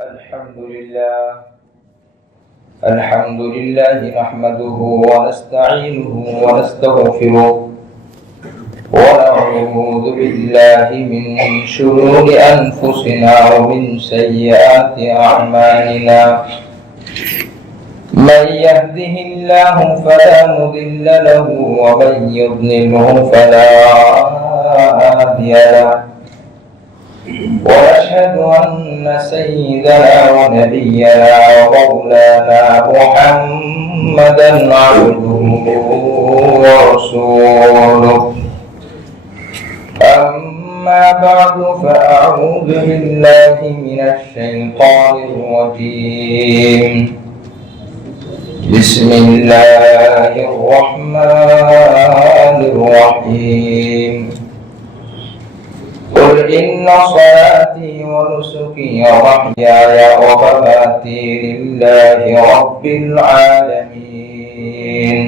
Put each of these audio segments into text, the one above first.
الحمد لله نحمده ونستعينه ونستغفره ونعوذ بالله من شرور أنفسنا ومن سيئات أعمالنا من يهده الله فلا مضل له ومن يضلله فلا هادي له ونشهد أن سيدنا ونبينا ومولانا محمدا عبده ورسوله أما بعد فأعوذ بالله من الشيطان الرجيم بسم الله الرحمن الرحيم قل إن صلاتي ونسكي ومحياي ومماتي لله رب العالمين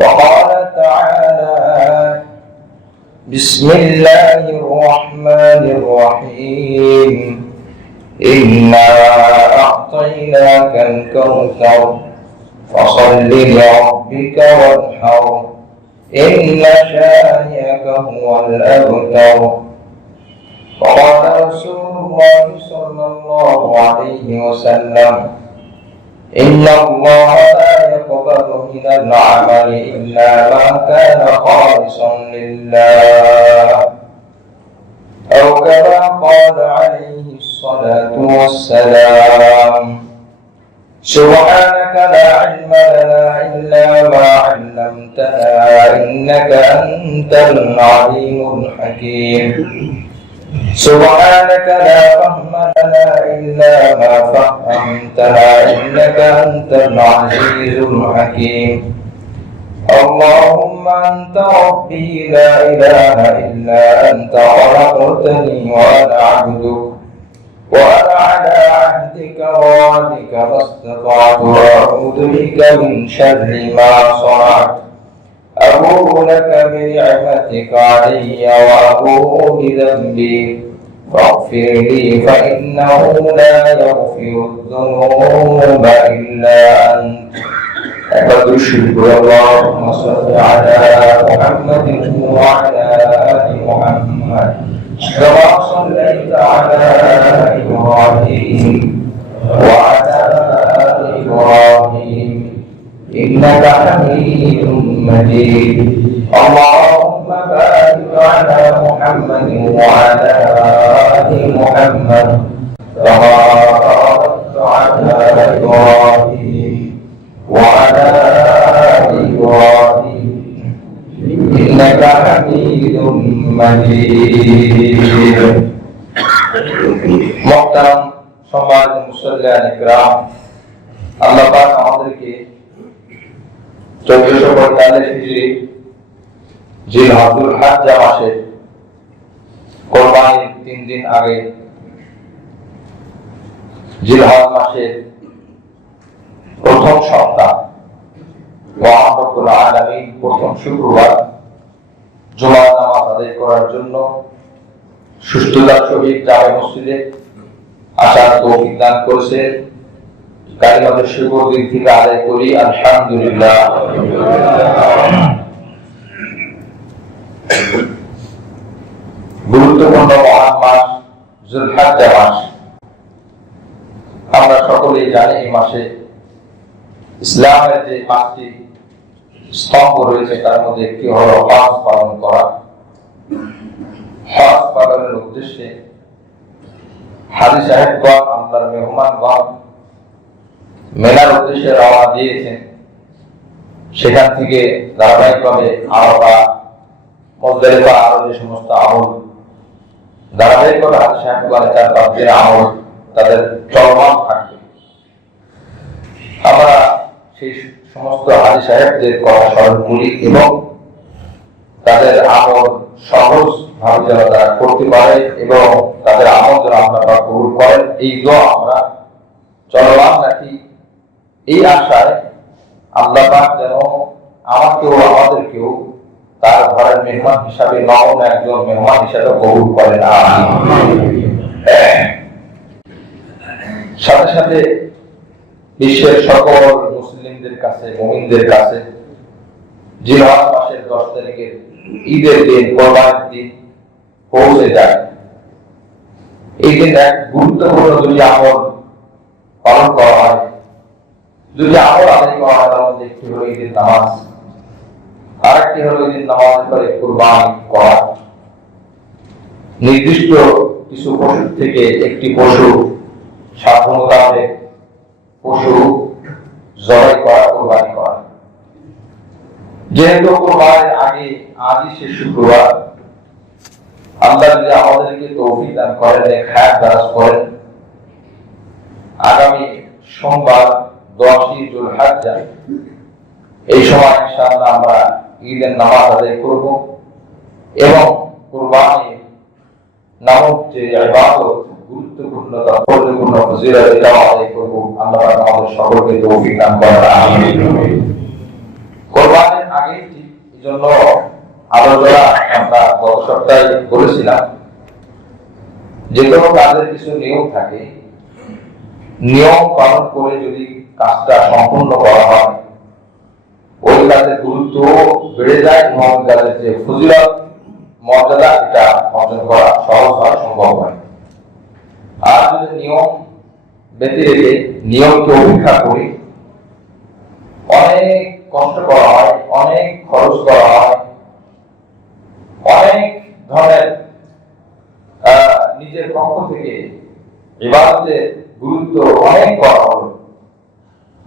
وقال تعالى بسم الله الرحمن الرحيم إنا أعطيناك الكوثر فصل لربك وانحر إن شانئك هو الأبتر وقال رسول الله صلى الله عليه وسلم إن الله لا يقبل من العمل إلا ما كان خالصا لله أو كما قال عليه الصلاة والسلام سبحانك لا علم لنا إلا ما علمتنا إنك أنت العليم الحكيم سبحانك لا فهم لنا إلا ما فهمتنا إنك أنت العزيز الحكيم اللهم أنت ربي لا إله إلا أنت خلقتني وأنا عبدك وأنا على عهدك ووعدك ما استطعت وأعوذ بك من شر ما صنعت أبوء لك بنعمتك علي وأبوء بذنبي فاغفر لي فإنه لا يغفر الذنوب إلا أنت أحمد الشكر اللهم صل على محمد وعلى آل محمد كما صليت على إبراهيم وعلى آل إبراهيم إنك حميد مجيد اللهم بارك على محمد وعلى آل محمد كما باركت على إبراهيم وعلى آل إبراهيم إنك حميد مجيد محترم সম্মানিত মুসল্লিয়ান ইকরাম আল্লাহ পাক আমাদেরকে 1445 হিজরি জিলহজুল হজ্জ মাসে কুরবানির 3 দিন আগে জিলহজ মাসের প্রথম সপ্তাহ রব্বুল আলামিন প্রথম শুক্রবার জুমার নামাজ আদায় করার জন্য সুষ্ঠুতার সহিত জামে মসজিদে আসার তৌফিক দান করেছেন। কালিমাতুশ শুকর দিক থেকে আদায় করি আলহামদুলিল্লাহ। গুরুত্বপূর্ণ মহান মাস যুলহজ্জ মাস। আমরা সকলেই জানি এই মাসে ইসলামের যে 5টি স্তম্ভ রয়েছে তার মধ্যে একটি হলো হজ পালন করা। হজ পালনের উদ্দেশ্যে হাজী সাহেবগণ আল্লাহর মেহমানগণ মেলার উদ্দেশ্যে রওনা দিয়েছেন। সেখান থেকে ধারাবাহিকভাবে আরাফা মুজদালিফা আরো যে সমস্ত আমল ধারাবাহিকভাবে হাজী সাহেবগণের 4-5 দিনের আমল তাদের চলমান থাকবে। আমরা সেই সমস্ত হাজী সাহেবদের কথা স্মরণ করি এবং তাদের আমল সহজ ভাবে যেন তারা করতে পারে এবং তাদের আমল যেন আমরা কবুল করেন এই দোয়া আমরা চলমান রাখি। এই আশায় আল্লাহ পাক যেন আমাকেও আমাদেরকেও তার ঘরের মেহমান হিসাবে নতুন একজন মেহমান হিসাবে কবুল করেন। সাথে বিশ্বের সকল মুসলিমদের কাছে, মুমিনদের কাছে জিলহজ মাসের 10 তারিখের ঈদের দিন, কোরবানির দিন পৌঁছে যায়। এই দিন এক গুরুত্বপূর্ণ দুটি আমল পালন করা হয়, দুটি আমল আদায় করা হয়। তার মধ্যে একটি হলো ঈদের নামাজ, আর একটি হলো ঈদের নামাজের পরে কুরবানি করা। নির্দিষ্ট কিছু পশু থেকে একটি পশু সাধ্য মোতাবেক পশু জবাই করা, কুরবানি করা। যেহেতু কুরবানির আগে আজই শেষ শুক্রবার, আল্লাহ যদি আমাদেরকে তৌফিক দান করেন, খায়াত দারাজ করেন, আগামী সোমবার 10ই যুলহিজ্জা এই সময় ইনশাআল্লাহ আমরা ঈদের নামাজ আদায় করব এবং কুরবানি নামক যে ইবাদত, গুরুত্বপূর্ণ তাৎপর্যপূর্ণ ফজিলত, এটা আদায় করব। আল্লাহ আমাদের সকলকে তৌফিক দান করেন, আমিন। কুরবানির আগে ঠিক এই জন্য আলোচনা আমরা গত সপ্তাহে বলেছিলাম, যে কোনো কাজের কিছু নিয়ম থাকে, নিয়ম পালন করে যদি কাজটা সম্পূর্ণ করা হয়, ওই কাজের গুরুত্ব বেড়ে যায় এবং কাজের যে ফজিলত, মর্যাদা, এটা অর্জন করা সহজ হয়, সম্ভব হয়। আর যদি নিয়ম বেঁধে রেখে নিয়মকে উপেক্ষা করি, অনেক কষ্ট করা হয়, অনেক খরচ করা হয়, অনেক ধরনের নিজের পক্ষ থেকে ইবাদতের গুরুত্ব অনেক করা হলো,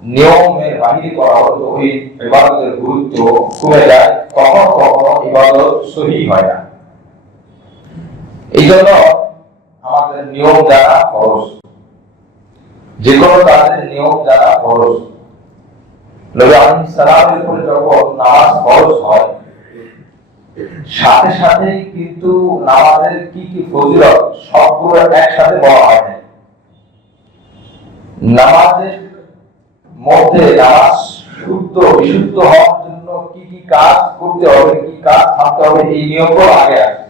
নিয়মের বাহিরে করা হলো, ওই ইবাদতের গুরুত্ব কমে যায়, কখনো কখনো ইবাদত সহিহ হয় না। এই জন্য আমাদের নিয়ম জানা ফরজ, যে কোনো কাজের নিয়ম জানা ফরজ। নবী আলাইহিস সালামের উপরে যখন নামাজ ফরজ হয়, সাথে সাথে কিন্তু নামাজের কি কি ফজিলত সবগুলো একসাথে বলা হয় না। নামাজের মধ্যে নামাজ শুদ্ধ বিশুদ্ধ হওয়ার জন্য কি কি কাজ করতে হবে, কি কাজ থাকতে হবে, এই নিয়মগুলো আগে আসছে।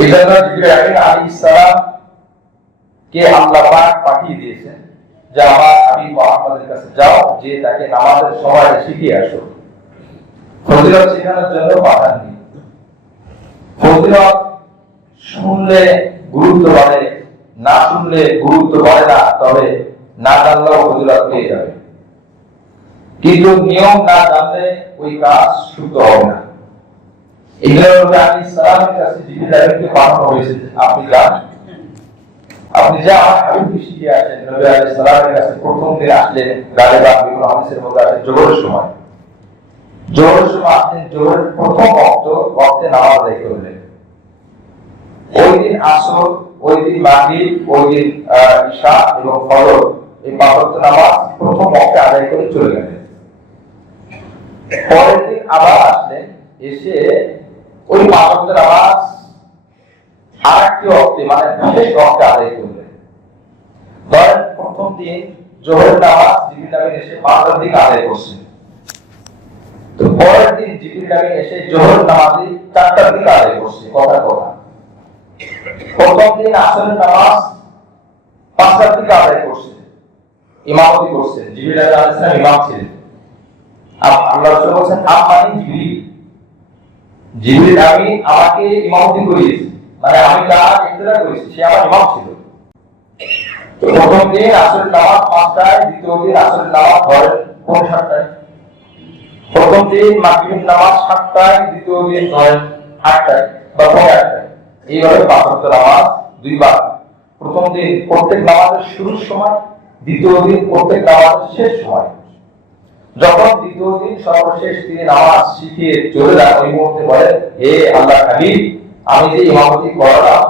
এই জন্য জিবরাইল আলাইহিস সালাম কে আল্লাহ পাক পাঠিয়ে দিয়েছেন যে আমার হাবিব মুহাম্মদের কাছে যাও, যে তাকে নামাজের সময় শিখিয়ে আসো। ফজিলত শেখানোর জন্য পাঠাননি। ফজিলত শুনলে গুরুত্ব বাড়ে, না শুনলে গুরুত্ব বাড়ে না, তবে না জানলেও ফজিলত পেয়ে যাবে। কিন্তু নিয়ম না জানলে ওই কাজ শুদ্ধ হবে না। এই জন্য নবী আলাইহিস সালামের কাছে জিবরাইলকে পাঠানো হয়েছে, আপনি যান, আপনি যা আমার হাবিবকে শিখিয়ে আসেন। নবী আলাইহিস সালামের কাছে প্রথম দিন আসলেন, গালিবান বিভিন্ন হাদিসের মধ্যে আছে জোহরের সময়। জোহরের সময় আসলেন, জোহরের প্রথম ওয়াক্তে নামাজ আদায় করলেন। ওই দিন আসর, ওই দিন মাগরিব, ওই দিন ইশা এবং ফজর, এই 5 ওয়াক্ত নামাজ প্রথম ওয়াক্তে আদায় করে চলে গেলেন। পরের দিন আবার আসলেন, এসে ওই 5 ওয়াক্ত নামাজ আরেকটি ওয়াক্তে, মানে বিশেষ ওয়াক্তে আদায় করলেন। ধরেন প্রথম দিন জোহরের নামাজ জিবরিল আমিন এসে 5টার দিকে আদায় করছেন, তো পরের দিন জিবরিল আমিন এসে জোহর নামাজে 4টার দিকে আদায় করছে। কথা প্রথম দিন আসরের নামাজ 5টার দিকে আদায় করছে, ইমামতি করছেন, জিবরিল আলাইহিস সালাম ইমাম ছিলেন। আল্লাহ রাসূল বলেন, আমি জিবরিল আমিন আমাকে ইমামতি করিয়েছে, মানে আমি তার ইক্তেদা করেছি, সে আমার ইমাম ছিল। তো প্রথম দিন আসরের নামাজ 5টায়, দ্বিতীয় দিন আসরের নামাজ ধরেন 7:30টায়, প্রথম দিন মাগরিবের নামাজ 7টায়, দ্বিতীয় দিন ধরেন 8টায় বা 8টায়। এইভাবে 5 ওয়াক্ত নামাজ দুইবার, প্রথম দিন প্রত্যেক নামাজের শুরুর সময়, দ্বিতীয় দিন প্রত্যেক নামাজের শেষ সময়। যখন দ্বিতীয় দিন সর্বশেষ তিনি নামাজ শিখিয়ে চলে যান, ওই মুহূর্তে বলেন, হে আল্লাহ হাবিব, আমি যে ইমামতি করলাম,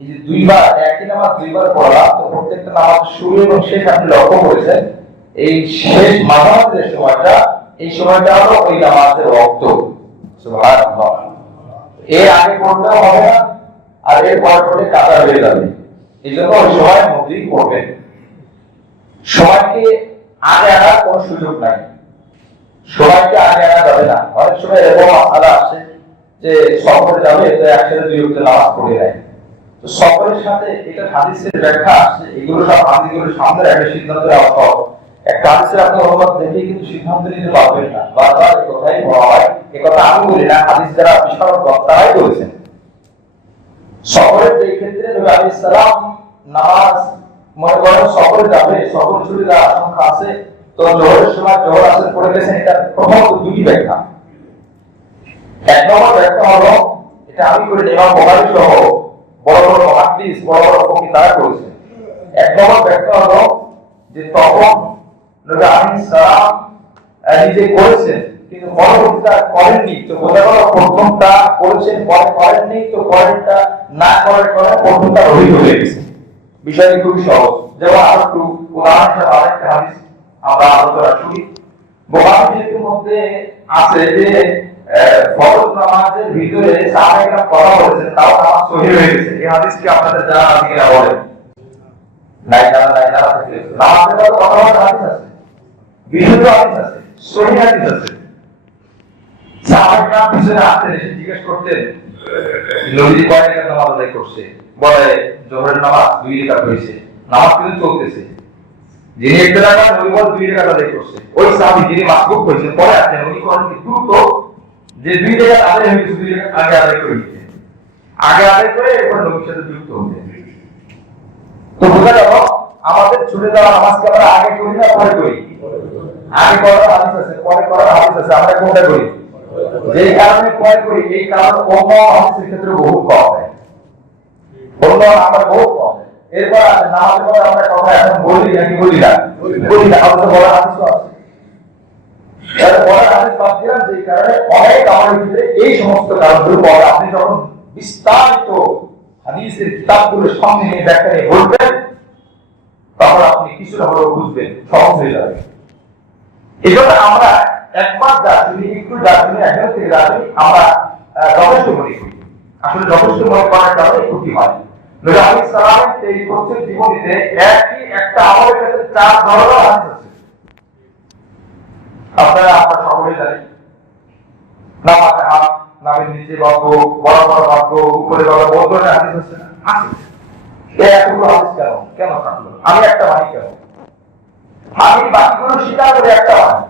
এই যে দুইবার একই নামাজ দুইবার পড়লাম, তো প্রত্যেকটা নামাজ শুরু এবং শেষ আপনি লক্ষ্য করেছেন, এই শেষ মাঝামাঝি সময়টা, এই সময়টা হলো ওই নামাজের ওয়াক্ত। সুবহানাল্লাহ। এর আগে পড়লেও হবে না, আর এর পরে পড়লে কাদা হয়ে যাবে। এই জন্য ওই সময়ের মধ্যেই পড়বেন। সময়কে আগে আনার কোন সুযোগ নাই, সময়কে আগে আনা যাবে না। অনেক সময় এরকম মাসালা আসে যে সফরে যাবে, তো একসাথে 2 ওয়াক্ত নামাজ পড়ে নেয়, তো সফরের সাথে এটা হাদিসের ব্যাখ্যা আসছে, এগুলো সব হাদিসগুলোর সামনে একটা সিদ্ধান্তের আওতা। একটা হাদিসের আপনি অনুবাদ দেখে কিন্তু সিদ্ধান্ত নিতে পারবেন না। বারবার এই কথাই বলা হয়, এই কথা আমি বলি না, হাদিস যারা বিশারদ বক্তারাই বলেছেন। সফরের যে ক্ষেত্রে নবী আলাইহিস সালাম নামাজ মনে করেন সফরে যাবে, সফর ছুটে যাওয়ার আশঙ্কা আছে, তো জোহরের সময় জোহর আসর পড়ে গেছেন। এটা প্রথমত দুটি ব্যাখ্যা। এক নম্বর ব্যাখ্যা হলো, এটা আমি করে ইমাম বুখারী সহ বড় বড় মুহাদ্দিস বড় বড় ফকিহ তারা করেছেন। এক নম্বর ব্যাখ্যা হলো যে তখন নবী আলাইহিস সালাম নিজে করেছেন কিন্তু পরবর্তীটা করেননি, তো বোঝা গেল প্রথমটা করেছেন পরে করেননি, তো পরেরটা না করার কারণে প্রথমটা রহিত হয়ে গেছে। বিষয়টি খুবই সহজ। যেমন আর একটু উদাহরণ হিসেবে আরেকটা হাদিস আমরা আলোচনা করি। বুখারী শরীফের মধ্যে আছে যে ফরজ নামাজের ভিতরে সাহাবায়ে পড়া হয়েছে, তাও নামাজ সহিহ হয়ে গেছে। এই হাদিস কি আপনাদের জানা আছে কিনা বলেন? নাই জানা থাকে। নামাজের ব্যাপারে কথা বলার হাদিস আছে, বিশুদ্ধ হাদিস আছে, সহিহ হাদিস আছে। সাহাবায়ে পিছনে আসতেন, এসে জিজ্ঞেস করতেন নবী কয় রাকাত নামাজ আদায় করছে? বলে জোহরের নামাজ 2 রাকাত হয়েছে। নামাজ কিন্তু চলতেছে। যিনি ইবতিদা করেন নবী বল 2 রাকাত আদায় করছে। ওই সাহাবী যিনি মাসবুক হয়েছেন পরে আসেন, উনি করেন কি দ্রুত যে 2 রাকাত আদায় হয়ে গেছে 2 রাকাত আগে আদায় করে নিতেন। আগে আদায় করে এরপর নবীর সাথে যুক্ত হতেন। তো বোঝা গেল আমাদের ছুটে যাওয়া নামাজকে আমরা আগে করি না পরে করি? আগে করার হাদিস আছে, পরে করার হাদিস আছে, আমরা কোনটা করি? যেই কারণে পরে করি, এই কারণে অন্য হাদিসের ক্ষেত্রে বহু কম হয়, অন্য আমরা বহু কম। এরপর নামাজের পরে আমরা কথা এখন বলি নাকি বলি না? বলি না। আমাদের বড় হাদিস আছে, এর বড় হাদিস বাদ দিলাম যেই কারণে অনেক আমাদের ভিতরে এই সমস্ত কারণগুলো পরে আপনি যখন বিস্তারিত হাদিসের কিতাবগুলোর সামনে নিয়ে ব্যাখ্যা নিয়ে বলবেন, তখন আপনি কিছুটা হলেও বুঝবেন, সহজ হয়ে যাবে। এই জন্য আমরা একবার যাচ্ছি, একটু যাচ্ছি, এখান থেকে যাচ্ছি, আমরা যথেষ্ট মনে করি। আসলে যথেষ্ট মনে করার কারণে ক্ষতি হয়। নবী আলাইহিস সালামের 23 বছর জীবনীতে একই একটা আমলের ক্ষেত্রে 4 ধরনের হাদিস আছে। আমরা সকলেই জানি, নামাজে হাত, নামের নিচে বাঁধব, বড় বড় বাঁধব, উপরে বড় বড় হাদিস আছে না? আছে। এই এতগুলো হাদিস কেন থাকলো? আমি একটা মানি কেন? আমি বাকিগুলো স্বীকার করে একটা মানি,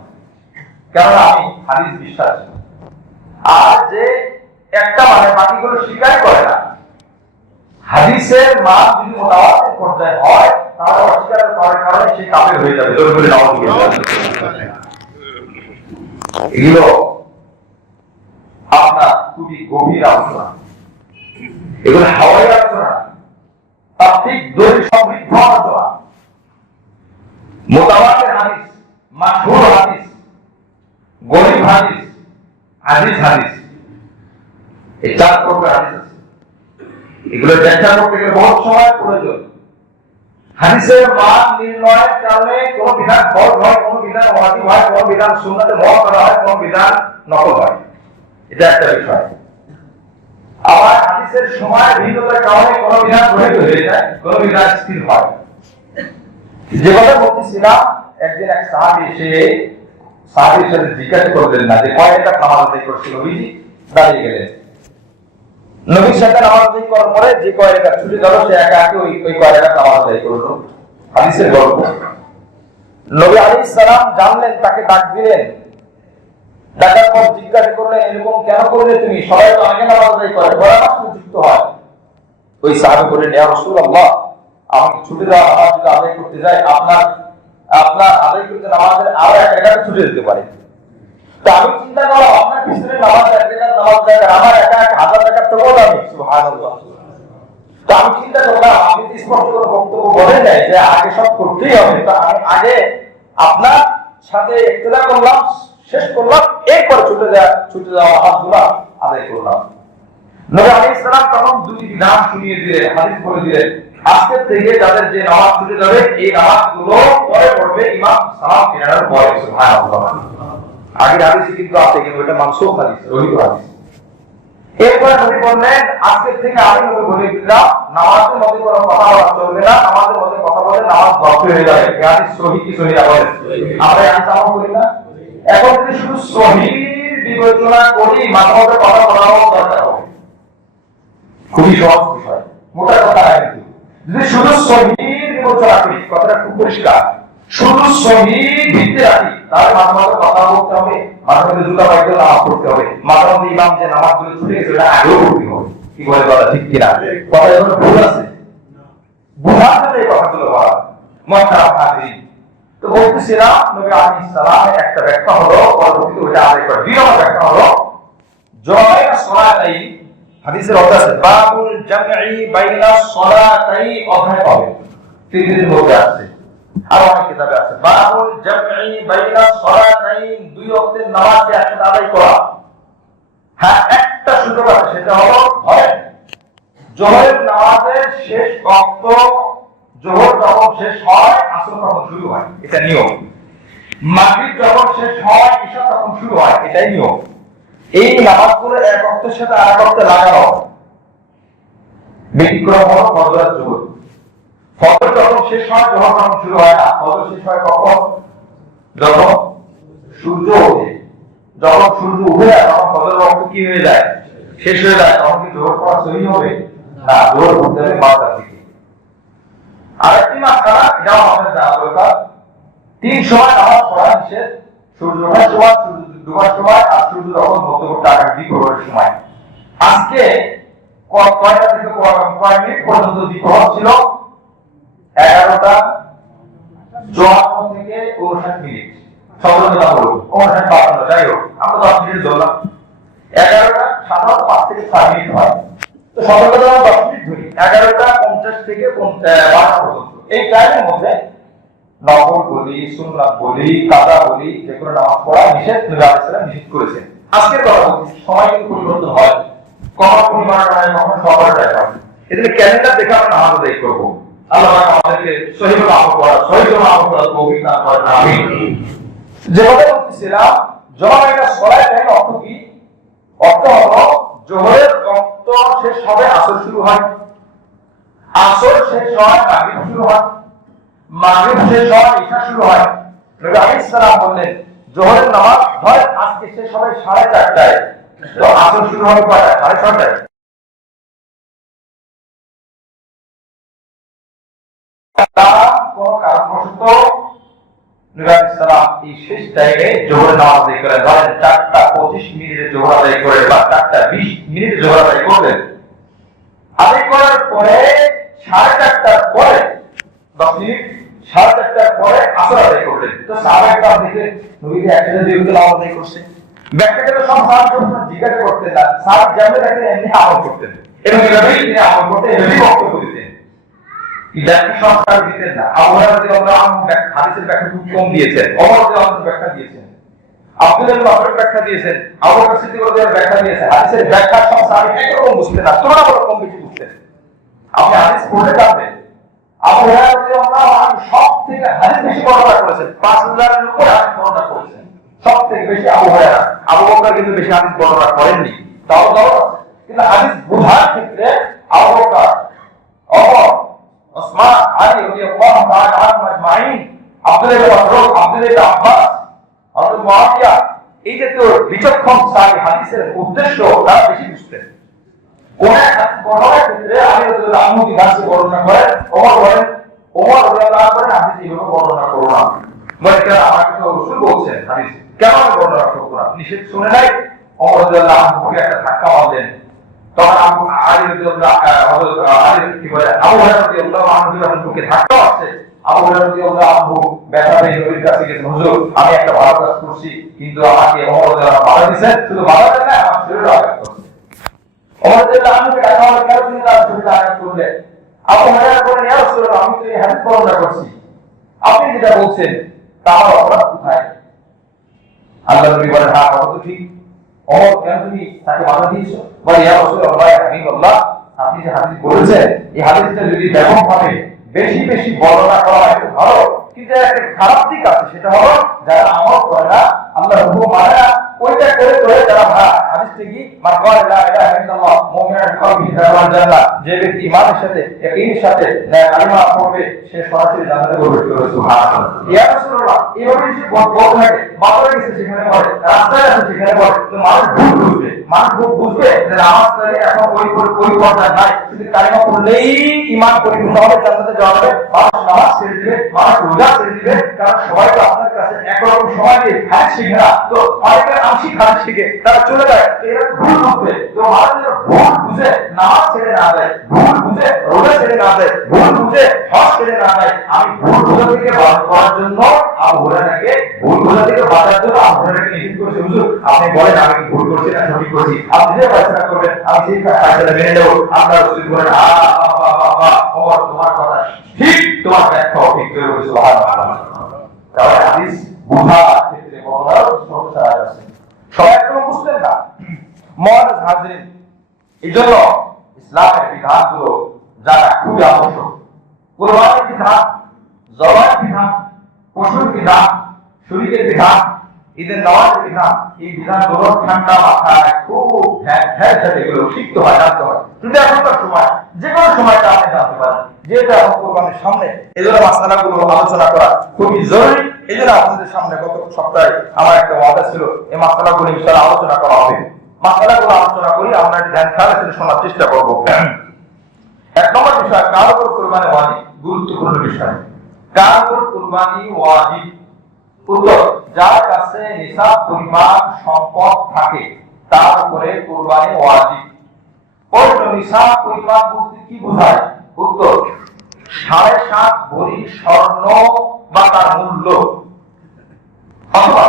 কারণ আমি হাদিস বিশ্বাসী। আর যে একটা মানে বাকিগুলো স্বীকার করে না, হাদিসের মান যদি মুতাওয়াতির পর্যায়ে হয়, তাহলে অস্বীকার করার কারণে সে কাফের হয়ে যাবে। জোরে বলে নাউযুবিল্লাহ। এগুলো আপনার খুবই গভীর আলোচনা, এগুলো হাওয়াই আলোচনা, তাত্ত্বিক দলিল সমৃদ্ধ আলোচনা। মুতাওয়াতির হাদিস, মাশহুর হাদিস, গরীব হাদিস, আজিজ হাদিস, এই 4 প্রকার হাদিস আছে। এগুলো ব্যাখ্যা করতে গেলে বহুত সময় প্রয়োজন। হাদিসের মান নির্ণয়ের কারণে কোন বিধান ফরজ হয়, কোন বিধান ওয়াজিব হয়, কোন বিধান সুন্নাতে মুআক্কাদা হয়, কোন বিধান নফল হয়, এটা একটা বিষয়। আবার হাদিসের সময় ভিন্নতার কারণে কোন বিধান রহিত হয়ে যায়, কোন বিধান স্থির হয়। যে কথা বলতেছিলাম, একদিন এক সাহাবী সাহাবীর সাথে জিজ্ঞাসা করলেন না যে কয় রাকাত নামাজ আদায় করছিল, নবীজি দাঁড়িয়ে গেলেন। নবীর সাথে নামাজ আদায় করার পরে যে কয় রাকাত ছুটে গেল, সে একা একা ওই কয় রাকাত নামাজ আদায় করলো। হাদিসের গল্প। নবী আলাইহিস সালাম জানলেন, তাকে ডাক দিলেন। ডাকার পর জিজ্ঞাসা করলেন, এরকম কেন করলে তুমি? সবাই তো আগে নামাজ আদায় করে, পরে নামাজ যুক্ত হয়। ওই সাহাবী বললেন, ইয়া রাসূলুল্লাহ, আমি ছুটে যাওয়া নামাজ যদি আদায় করতে যাই, আপনার আদায় করতে নামাজের আরো এক রাকাত ছুটে যেতে পারে। তো আমি চিন্তা করলাম, আপনার পিছনে নামাজ এক রাকাত নামাজ যায়, আমার একা 1000 রাকাত তো বললাম। সুবহানাল্লাহ। তো আমি চিন্তা করলাম, আপনি তো স্পষ্ট করে বক্তব্য বলেন নাই যে আগে সব করতেই হবে, তো আমি আগে আপনার সাথে ইক্তেদা করলাম, শেষ করলাম, এরপর ছুটে যাওয়া নামাজগুলো আদায় করলাম। নবী আলাইহিস সালাম তখন দুটি বিধান শুনিয়ে দিলেন, হাদিস বলে দিলেন, আজকে থেকে যাদের যে নামাজ ছুটে যাবে, এই নামাজগুলো পরে পড়বে ইমাম সালাম ফেরানোর পরে। সুবহানাল্লাহ। আগের হাদিসে কিন্তু আছে, কিন্তু এটা মানসুখ হাদিস, রহিত হাদিস। এরপর নবী বললেন, আজকে থেকে আমি নবী বলে দিলাম, নামাজের মধ্যে কোনো কথা বলা চলবে না, নামাজের মধ্যে কথা বলে নামাজ নষ্ট হয়ে যাবে। এই হাদিস সহিহ কি সহিহ না বলেন? আমরা এই হাদিস আমল করি না। এখন যদি শুধু সহিহর বিবেচনা করি, মাঝে মধ্যে কথা বলাও দরকার হবে। খুবই সহজ বিষয়। মোটা কথা না কিন্তু। যদি শুধু সহিহ বিবেচনা করি, কথাটা খুব পরিষ্কার, শুধু সহিহ ভিত্তি রাখি, তাহলে মাঝে মাঝে কথা বলতে হবে, মাঝে মাঝে জুতা বাইকে নামাজ পড়তে হবে, মাঝে মাঝে ইমাম যে নামাজগুলো ছুটে গেছে ওটা আগেও পড়তে হবে। কি বলে কথা ঠিক কিনা? কথা যখন ভুল আছে বুঝার জন্য এই কথাগুলো বলা। মুহতারাম হাজিরিন, তো বলতেছিলাম নবী আলাইহিস সালামের একটা ব্যাখ্যা হলো, পরবর্তীতে ওটা আরেকবার দুই নম্বর ব্যাখ্যা হলো জমাইনা সালাতাইন। হাদিসের অর্থ আছে বাবুল জামঈ বাইনা সালাতাই, অধ্যায় হবে তিরমিজির মধ্যে আছে, আর অনেক কিতাবে আছে বাবুল জামঈ বাইনা সালাতাইন, দুই ওয়াক্তের নামাজকে একসাথে আদায় করা। হ্যাঁ, একটা সুযোগ আছে, সেটা হলো ধরেন জোহরের নামাজের শেষ ওয়াক্ত, জোহর যখন শেষ হয় আসর তখন শুরু হয়, এটা নিয়ম। মাগরিব যখন শেষ হয় ইশা তখন শুরু হয়, এটাই নিয়ম। এই নামাজগুলো এক ওয়াক্তের সাথে আরেক ওয়াক্তে লাগানো, ব্যতিক্রম হলো ফজর আর জোহর। ফজর যখন শেষ হয় জোহর তখন শুরু হয় না। ফজর শেষ হয় কখন? যখন সূর্য ওঠে। যখন সূর্য উঠে যায় তখন ফজরের ওয়াক্ত কি হয়ে যায়? শেষ হয়ে যায়। তখন কি জোহর পড়া সহিহ হবে না? জোহর পড়তে হবে মাঝখান থেকে। আরেকটি মাসআলা, এটাও আমাদের জানা দরকার, তিন সময় নামাজ পড়া নিষেধ। সূর্য ওঠার সময়, সূর্য ডোবার সময়, আর সূর্য যখন মধ্যবর্তী আকার দ্বিপ্রহরের সময়। আজকে কয়টা থেকে কয় মিনিট পর্যন্ত দ্বিপ্রহর ছিল? 11টা 54 থেকে 59 মিনিট। সতেরোটা হলো 59 52, যাই হোক আমরা 10 মিনিট ধরলাম। 11টা সাধারণত 5 থেকে 6 মিনিট হয়, তো 17টা 10 মিনিট ধরি, 11টা 50 থেকে 12 পর্যন্ত। এই টাইমের মধ্যে নফল বলি, সুন্নাত বলি, কাজা বলি, যেগুলো নামাজ পড়া নিষেধ, নবী আলাইহিস সালাম নিষেধ করেছেন। আজকের কথা বলছি, সময় কিন্তু পরিবর্তন হয়, কখনো 15টা হয়, কখনো 16টা হয়। এজন্য ক্যালেন্ডার দেখে আমরা নামাজ আদায় করব। আল্লাহ পাক আমাদেরকে সহিহ আমল করার, সহিহ আমল করার তৌফিক দান করেন, আমিন। যেভাবে বলতেছিলাম জমাইনা সালাতাইন অর্থ কি? অর্থ হলো জোহরের ওয়াক্ত শেষ হবে আসর শুরু হয়, আসর শেষ হয় মাগরিব শুরু হয়, মাগরিব শেষ হয় ইশা শুরু হয়। নবী আলাইহিস সালাম বললেন জোহরের নামাজ ধরেন আজকে শেষ হবে 4:30টায়, তো আসর শুরু হবে কয়টায়? 6:30টায়। কোন কারণবশত নবী আলাইহিস সালাম এই শেষ টাইমে জোহরের নামাজ আদায় করেন, ধরেন 4:25 মিনিটে জোহর আদায় করে বা 4:20 মিনিটে জোহর আদায় করলেন, আদায় করার পরে 4:30টার পরে 10 মিনিট, 4:30টার পরে আসর আদায় করলেন। তো সাহাবায়ে দেখে নবীজি একসাথে দুই ওয়াক্ত নামাজ আদায় করছে। ব্যাখ্যাটা সব সাহাবায়ে জিজ্ঞাসা করতেন না, সাহাবায়ে যেমন দেখেন এমনি আমল করতেন, এবং এভাবেই তিনি আমল করতেন, এভাবেই বক্তব্য দিতেন, ব্যাখ্যা সংস্কার দিতেন না। আবু হুরায়রা রাদিয়াল্লাহু আনহু হাদিসের ব্যাখ্যা খুব কম দিয়েছেন, ওমর রাদিয়াল্লাহু আনহু ব্যাখ্যা দিয়েছেন, আব্দুল্লাহ ইবনে মাসউদ ব্যাখ্যা দিয়েছেন, আবু বকর সিদ্দিক রাদিয়াল্লাহু আনহু ব্যাখ্যা দিয়েছেন। হাদিসের ব্যাখ্যা সব সাহাবী একরকম বুঝতেন না, তুলনামূলক কম বেশি বুঝতেন। আপনি হাদিস পড়লে জানবেন আবু হুরায়রা রাদিয়াল্লাহু আনহু সব থেকে হাদিস বেশি বর্ণনা করেছেন, 5000 এর উপর হাদিস বর্ণনা করেছেন, সব থেকে বেশি আবু হুরায়রা। আবু বকর কিন্তু বেশি হাদিস বর্ণনা করেননি, তাও কিন্তু হাদিস বোঝার ক্ষেত্রে আবু বকর, ওমর, ওসমান, আলী রাদিয়াল্লাহু তাআলা আনহুম আজমাইন, আব্দুল্লাহ ইবনে মাসউদ, আব্দুল্লাহ ইবনে আব্বাস, হযরত মুআবিয়া, এই যে তো বিচক্ষণ সাহাবী, হাদিসের উদ্দেশ্য তারা বেশি বুঝতেন। কোন এক বর্ণনার ক্ষেত্রে আলী রাদিয়াল্লাহু আনহু কি হাদিস বর্ণনা করেন, ওমর বলেন, ওমর রাদিয়াল্লাহু আনহু বলেন হাদিস এইভাবে বর্ণনা করো না, মানে কেন আমাকে তো রাসূল বলছেন হাদিস কেন আমি বর্ণনা করব না, নিষেধ শুনে নাই। ওমর রাদিয়াল্লাহু আনহুকে একটা ধাক্কা মারলেন, তখন আবু আলী রাদিয়াল্লাহু হযরত আলী কি বলে, আবু হুরায়রা রাদিয়াল্লাহু আনহু যখন বুকে ধাক্কা মারছে, আবু হুরায়রা রাদিয়াল্লাহু আনহু ব্যথা পেয়ে নবীর কাছে গেছেন, হুজুর আমি একটা ভালো কাজ করছি, কিন্তু আমাকে ওমর রাদিয়াল্লাহু আনহু বাধা দিয়েছেন, শুধু বাধা দেন না আমার শরীরে আঘাত করছে। ওমর রাদিয়াল্লাহু আনহুকে ডাকা হলো, কেন তিনি তার শরীরে আঘাত করলেন? আবু হুরায়রা বলেন, ইয়া রাসূলুল্লাহ আমি তো এই হাদিস বর্ণনা করছি, আপনি যেটা বলছেন তা আমার অপরাধ কোথায়? আল্লাহ নবী বলেন, হ্যাঁ কথা তো ঠিক, ওমর কেন তুমি তাকে বাধা দিয়েছো? বলে, ইয়া রাসূলুল্লাহ ইয়া হাবিবাল্লাহ আপনি যে হাদিস বলেছেন এই হাদিসটা যদি ব্যাপকভাবে বেশি বেশি বর্ণনা করা হয় তো ভালো, কিন্তু একটা খারাপ দিক আছে, সেটা হলো যারা আমল করে না, আল্লাহর হুকুম মানে না, ওইটা করে করে যারা হাদিসে কি মান ক্বালা লা ইলাহা ইল্লাল্লাহ মুমিনান বিকলবিহি দাখালাল জান্নাহ, যে ব্যক্তি ইমানের সাথে ইয়াকিনের সাথে কালিমা পড়বে সে সরাসরি জান্নাতে প্রবেশ করবে। সুবহানাল্লাহ। ইয়া রাসূলুল্লাহ, এইভাবে যে বলতে থাকে বাজারে গেছে সেখানে পড়ে, রাস্তায় আছে সেখানে পড়ে, তো মানুষ ভুল বুঝবে, মানুষ ভুল বুঝবে যে নামাজ পড়ে এখন ওই পর্যায়ে নাই, শুধু কালিমা পড়লেই ঈমান পরিপূর্ণ হবে, জান্নাতে যাওয়া হবে। মানুষ নামাজ ছেড়ে দিবে, মানুষ রোজা ছেড়ে দিবে, কারণ সবাই তো আপনার কাছে একরকম সময় দিয়ে হাদিস শিখে না, তো অনেকে আংশিক হাদিস শিখে তারা চলে যায়, তো এরা ভুল বুঝবে। তো মানুষ ভুল বুঝে নামাজ ছেড়ে না দেয়, ভুল বুঝে রোজা ছেড়ে না দেয়, ভুল বুঝে হজ ছেড়ে না দেয়। আমি ভুল বোঝা থেকে বাধা করার জন্য আবু হুরায়রাকে ভুল বোঝা থেকে বাঁচার জন্য আবু হুরায়রাকে নিষেধ করেছে, হুজুর আপনি বলেন আমি কি ভুল করছি না সঠিক করছি, আপনি যে ফয়সালা করবেন আমি সেই ফয়সালা মেনে নেব। আপনারা রাসূল বলেন ওমর তোমার কথা ঠিক, তোমার ব্যাখ্যাও ঠিক করে বলেছে। সুবহানাল্লাহ। তাহলে হাদিস বোঝার ক্ষেত্রে বড় সমস্যা আছে, সবাই একদম বুঝতেন না। মুআজ্জাজ হাজরিন, এইজন্য ইসলামের বিধানগুলো জানা খুবই আবশ্যক। কুরবানির বিধান, জবানের বিধান, পশুর বিধান, শরীরের বিধান, ঈদের নামাজের বিধান, এই বিধানগুলো ঠান্ডা মাথায় খুব ধ্যান এগুলো শিখতে হয়, জানতে হয়। যদি এখনকার সময় যে কোনো সময়টা আপনি জানতে পারেন, যেটা এখন কোরবানির সামনে, এই জন্য মাসআলাগুলো আলোচনা করা খুবই জরুরি। এই জন্য আপনাদের সামনে গত সপ্তাহে আমার একটা ওয়াদা ছিল, এই মাসআলাগুলো ইনশাআল্লাহ আলোচনা করা হবে। মাসআলাগুলো আলোচনা করি, আমরা ধ্যান খেয়াল করে শোনার চেষ্টা করবো। এক নম্বর বিষয়, কার উপর কুরবানি ওয়াজিব, গুরুত্বপূর্ণ বিষয়। কার উপর কুরবানি ওয়াজিব? উত্তর, যার কাছে নিসাব পরিমাণ সম্পদ থাকে তার উপরে কুরবানি ওয়াজিব। প্রশ্ন, নিসাব পরিমাণ বলতে কি বোঝায়? উত্তর, 7.5 ভরি স্বর্ণ বা তার মূল্য, অথবা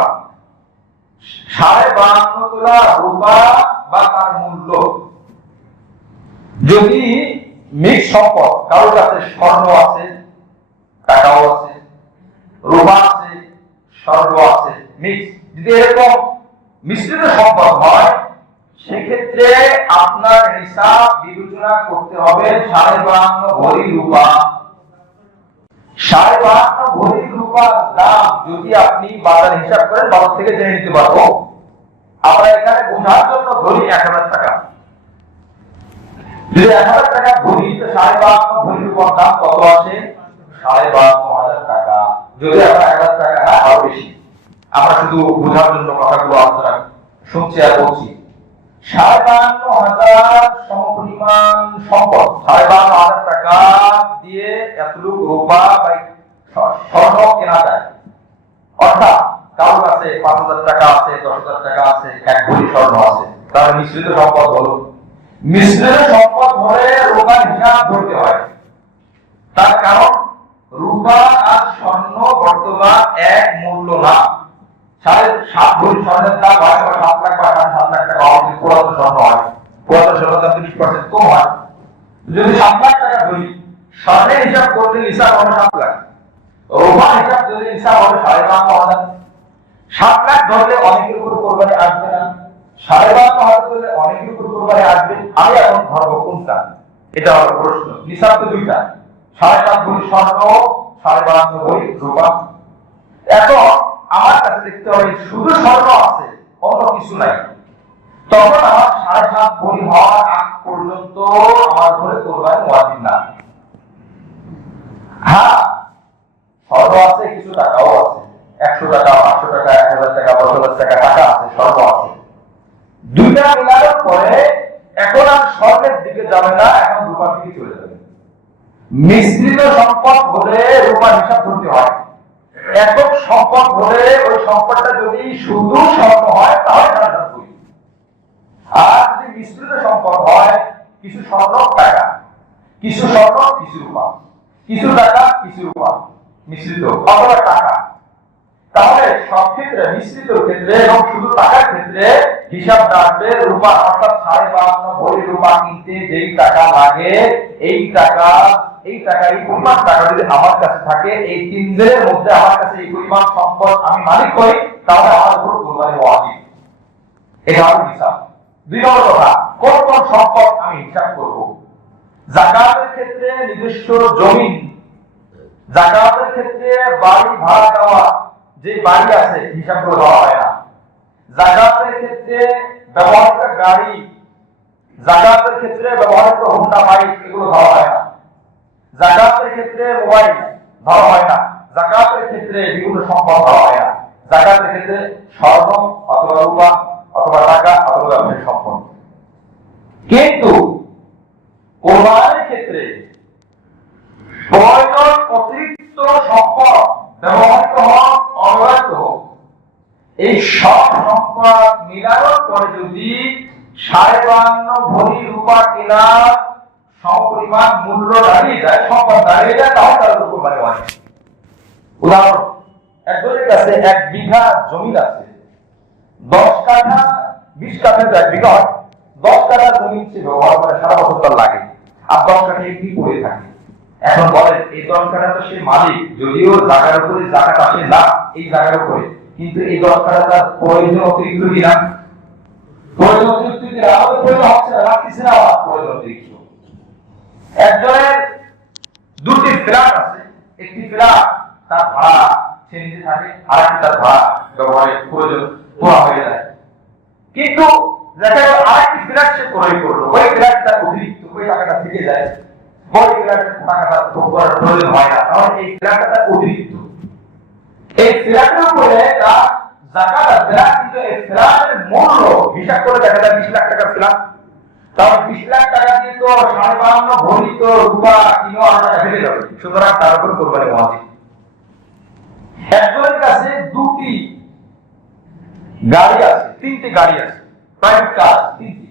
52.5 তোলা রূপা বা তার মূল্য। যদি মিক্স সম্পদ, কারোর কাছে স্বর্ণ আছে, টাকাও আছে, রূপা আছে, স্বর্ণ আছে, মিক্স, যদি এরকম মিশ্রিত সম্পদ হয়, সেক্ষেত্রে আপনার হিসাব বিবেচনা করতে হবে 52.5 ভরি রূপা। 52.5 ভরি রূপার দাম যদি আপনি বাজার হিসাব করেন, বাজার থেকে জেনে নিতে পারবো। আমরা এখানে বোঝার জন্য ধরি 1000 টাকা, যদি 1000 টাকা ধরি, তো 52.5 ভরি রূপার দাম কত আছে? 52,500 টাকা। যদি আমরা 1000 টাকা না আরো বেশি, আমরা শুধু বোঝার জন্য কথাগুলো আলোচনা শুনছি আর বলছি। 52,500 সমপরিমাণ সম্পদ, 52,500 টাকা দিয়ে এতটুকু রূপা বা স্বর্ণ কেনা যায়। অর্থাৎ কারোর কাছে 5,000 টাকা আছে, 10,000 টাকা আছে, 1 ভরি স্বর্ণ আছে, তাহলে মিশ্রিত সম্পদ হলো। মিশ্রিত সম্পদ হলে রূপার হিসাব ধরতে হয়। তার কারণ রূপা আর স্বর্ণ বর্তমান এক মূল্য না। 7.5 ভরি স্বর্ণের দাম হয় 7 লাখ বা 7 লাখ টাকা, যদি পুরাতন স্বর্ণ হয়, পুরাতন স্বর্ণের দাম 30% কম হয়। যদি 7 লাখ টাকা ধরি, স্বর্ণের হিসাব করলে নিসাব হবে 7 লাখ, রূপার হিসাব যদি নিসাব হবে 52,500। 7 লাখ ধরলে অনেকের উপর কোরবানি আসবে না, 52,500 ধরলে অনেকের উপর কোরবানি আসবে। আমি এখন ধরবো কোনটা, এটা হলো প্রশ্ন। নিসাব তো দুইটা, 7.5 ভরি স্বর্ণ, 52 ভরি রূপা। এখন আমার কাছে দেখতে হবে শুধু স্বর্ণ আছে, অন্য কিছু নাই, তখন আমার 7.5 ভরি হওয়ার আগ পর্যন্ত আমার ঘরে কোরবানি ওয়াজিব না। হ্যাঁ, স্বর্ণ আছে, কিছু টাকাও আছে, 100 টাকা, 500 টাকা, 1000 টাকা, 10,000 টাকা টাকা আছে, স্বর্ণ আছে। দুইটা মিলানোর পরে এখন আর স্বর্ণের দিকে যাবে না, এখন রূপার দিকে চলে যাবে। মিশ্রিত সম্পদ হলে রূপার হিসাব ধরতে হয়। একক সম্পদ হলে ওই সম্পদটা যদি শুধু স্বর্ণ হয় তাহলে টাকা ধরি, আর যদি মিশ্রিত সম্পদ হয়, কিছু স্বর্ণ টাকা, কিছু স্বর্ণ কিছু রূপা, কিছু টাকা কিছু রূপা মিশ্রিত অথবা টাকা, তাহলে সব ক্ষেত্রে মিশ্রিত ক্ষেত্রে এবং শুধু টাকার ক্ষেত্রে হিসাব রাখবে রূপা। অর্থাৎ 52 ভরি রূপা কিনতে যেই টাকা লাগে, এই টাকা এই পরিমাণ টাকা যদি আমার কাছে থাকে, এই 3 দিনের মধ্যে আমার কাছে এই পরিমাণ সম্পদ আমি মালিক হই, তাহলে আমার উপর কুরবানি ওয়াজিব। এটা হলো হিসাব। 2 নম্বর কথা, কোন কোন সম্পদ আমি হিসাব করব? যাকাতের ক্ষেত্রে নিজস্ব জমি, যাকাতের ক্ষেত্রে বাড়ি ভাড়া দেওয়া, যে বাড়ি আছে হিসাব করে দেওয়া হয় না। যাকাতের ক্ষেত্রে ব্যবহৃত গাড়ি, যাকাতের ক্ষেত্রে ব্যবহৃত হোন্ডা বাইক এগুলো ধরা হয় না। যাকাতের ক্ষেত্রে মোবাইল ধরা হয় না। যাকাতের ক্ষেত্রে বিভিন্ন সম্পদ ধরা হয় না। যাকাতের ক্ষেত্রে স্বর্ণ অথবা রূপা অথবা টাকা অথবা ব্যবসায়িক সম্পদ। কিন্তু কোরবানির ক্ষেত্রে প্রয়োজন অতিরিক্ত সম্পদ ব্যবহৃত হোক অব্যবহৃত হোক, এই সব সম্পদ মিলানোর পরে যদি 52.5 ভরি রূপা কেনার সমপরিমাণ মূল্য দাঁড়িয়ে যায়, সম্পদ দাঁড়িয়ে যায়, তাহলে তার উপর কোরবানি হয়। উদাহরণ, একজনের কাছে 1 বিঘা জমি আছে, 10 কাঠা 20 কাঠা 1 বিঘা হয়, 10 কাঠা জমি ব্যবহার করে সারা বছর তার লাগে, আর 10 কাঠা একটি পড়ে থাকে। এখন বলেন এই 10 কাঠা তো সে মালিক, যদিও জায়গার উপরে জাকাত আসে না এই জায়গার উপরে, কিন্তু এই 10 কাঠা তার প্রয়োজন অতিরিক্ত কিনা? প্রয়োজন অতিরিক্ত কিনা? আমাদের প্রয়োজন হচ্ছে না, লাগতেছে না, আমার প্রয়োজন অতিরিক্ত। একজনের 2টি ফ্ল্যাট আছে, একটি ফ্ল্যাট তার ভাড়া সে নিজে থাকে, আরেকটি তার ভাড়া ব্যবহারের প্রয়োজন পুরো হয়ে যায়। কিন্তু দেখা গেল আরেকটি ফ্ল্যাট সে ক্রয় করলো, ওই ফ্ল্যাট তার অতিরিক্ত, ওই টাকাটা থেকে যায়, ওই ফ্ল্যাটের টাকাটা ভোগ করার প্রয়োজন হয় না, তাহলে এই ফ্ল্যাটটা তার অতিরিক্ত। এই ফ্ল্যাটের উপরে তার যাকাত আছে না, কিন্তু এই ফ্ল্যাটের মূল্য হিসাব করে দেখা যায় 20 লাখ টাকার ফ্ল্যাট, তাহলে 20 লাখ টাকা দিয়ে তো 52.5 ভরি তো রূপা কিনো আর টাকা ফেলে যাবে, সুতরাং তার উপর কোরবানি ওয়াজিব। একজনের কাছে 2টি গাড়ি আছে, 3টি গাড়ি আছে, প্রাইভেট কার 3টি,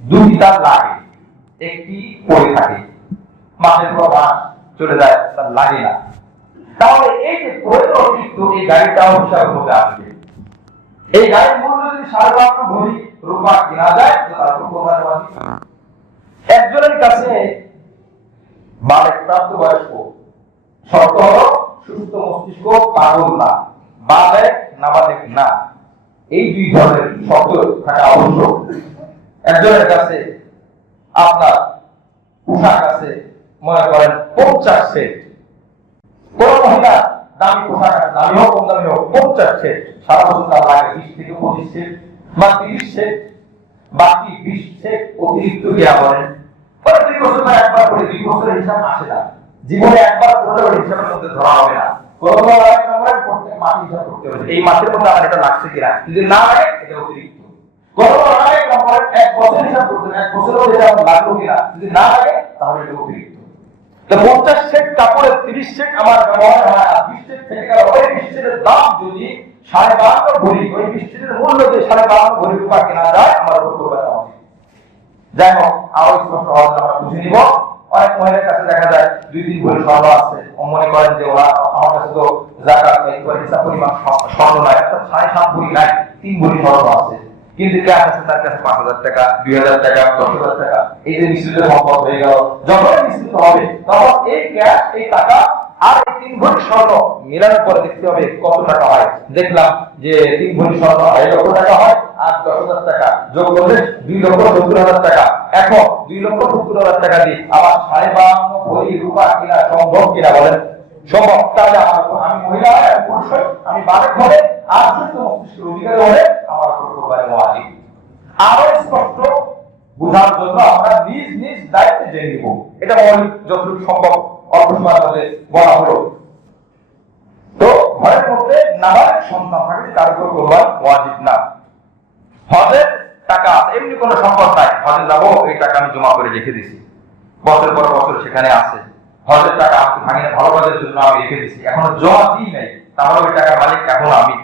2টি তার লাগে, একটি পড়ে থাকে, মাসের পর মাস চলে যায়, তার লাগে না, তাহলে এই যে প্রয়োজন অতিরিক্ত এই গাড়িটাও হিসাবের মধ্যে আসবে। এই গাড়ির মূল্য যদি 52.5 ভরি রূপা কেনা যায় তো তার উপর কোরবানি ওয়াজিব। একজনের কাছে বালেক প্রাপ্তবয়স্ক, শর্ত হলো সুস্থ মস্তিষ্ক, পাগল না, বালেক নাবালেক না, এই 2 ধরনের শর্ত থাকা আবশ্যক। একজনের কাছে আপনার পোশাক আছে মনে করেন 50 সেট, কোন মহিলা দামি পোশাক আছে, দামি হোক কম দামি হোক, 50 সেট, সারা বছর তার লাগে 20 থেকে 25 সেট বা 30 সেট, বাকি 20 সেট অতিরিক্ত কেনা করেন। পরে 2 বছর পর একবার করে, 2 বছরের হিসাব আসে না, জীবনে একবার করলে ওই হিসাবের মধ্যে ধরা হবে না, কোনবার আরেক নম্বরে প্রত্যেক মাসে হিসাব করতে হবে, এই মাসের মধ্যে আমার এটা লাগছে কিনা, যদি না লাগে এটা অতিরিক্ত। কোনবার আরেক নম্বরে 1 বছর হিসাব করতে হবে, 1 বছরের মধ্যে এটা লাগলো কিনা, যদি না লাগে তাহলে এটা অতিরিক্ত। তো 50 সেট কাপড়ের 30 সেট আমার ব্যবহার হয়, আর 20 সেট থেকে গেল, ওই 20 সেটের দাম যদি 52.5 ভরি, ওই 20 সেটের মূল্য যে 52.5 ভরি রূপা কেনা যায়, আমার উপর কোরবানি হবে। যাই হোক, আরো স্পষ্ট হওয়ার আমরা বুঝে নিব। অনেক মহিলার কাছে দেখা যায় 2-3 ভরি স্বর্ণ আছে, ও মনে করেন যে ওরা আমার কাছে তো যাকাত একবার হিসাব পরিমাণ স্বর্ণ নাই, অর্থাৎ 7.5 ভরি নাই, 3 ভরি স্বর্ণ আছে, কিন্তু ক্যাশ আছে তার কাছে 5,000 টাকা, 2,000 টাকা, 10,000 টাকা, এই যে মিশ্রিত সম্পদ হয়ে গেল, যখন মিশ্রিত হবে তখন এই ক্যাশ, এই টাকা আর এই 3 ভরি স্বর্ণ মিলানোর পরে দেখতে হবে কত টাকা হয়। দেখলাম যে 3 ভরি স্বর্ণ 2.5 লক্ষ টাকা হয়, আর 10,000 টাকা যোগ করলে 2,70,000 টাকা। এখন 2,70,000 টাকা দিয়ে আবার 52.5 ভরি রূপা কিনা সম্ভব কিনা বলেন? সম্ভব। তাহলে আমি মহিলা, আমি পুরুষ, আমি বালেক হলে আর সুস্থ মস্তিষ্কের অধিকারী হলে আমার উপর কোরবানি ওয়াজিব। আরো স্পষ্ট বোঝার জন্য আমরা নিজ নিজ দায়িত্বে জেনে নিব, এটা মৌলিক যতটুকু সম্ভব অল্প সময়ের মধ্যে বলা হলো। তো ঘরের মধ্যে নাবালক সন্তান থাকলে তার উপর কোরবানি ওয়াজিব না। হজের টাকা এমনি কোনো সম্পদ নাই, হজে যাবো এই টাকা আমি জমা করে রেখে দিছি, বছর পর বছর সেখানে আছে, হজের টাকা আমাকে ভাঙিয়ে ভালো কাজের জন্য আমি রেখে দিছি, এখনো জমা দিই নাই, তাহলে ওই টাকার মালিক এখন আমি।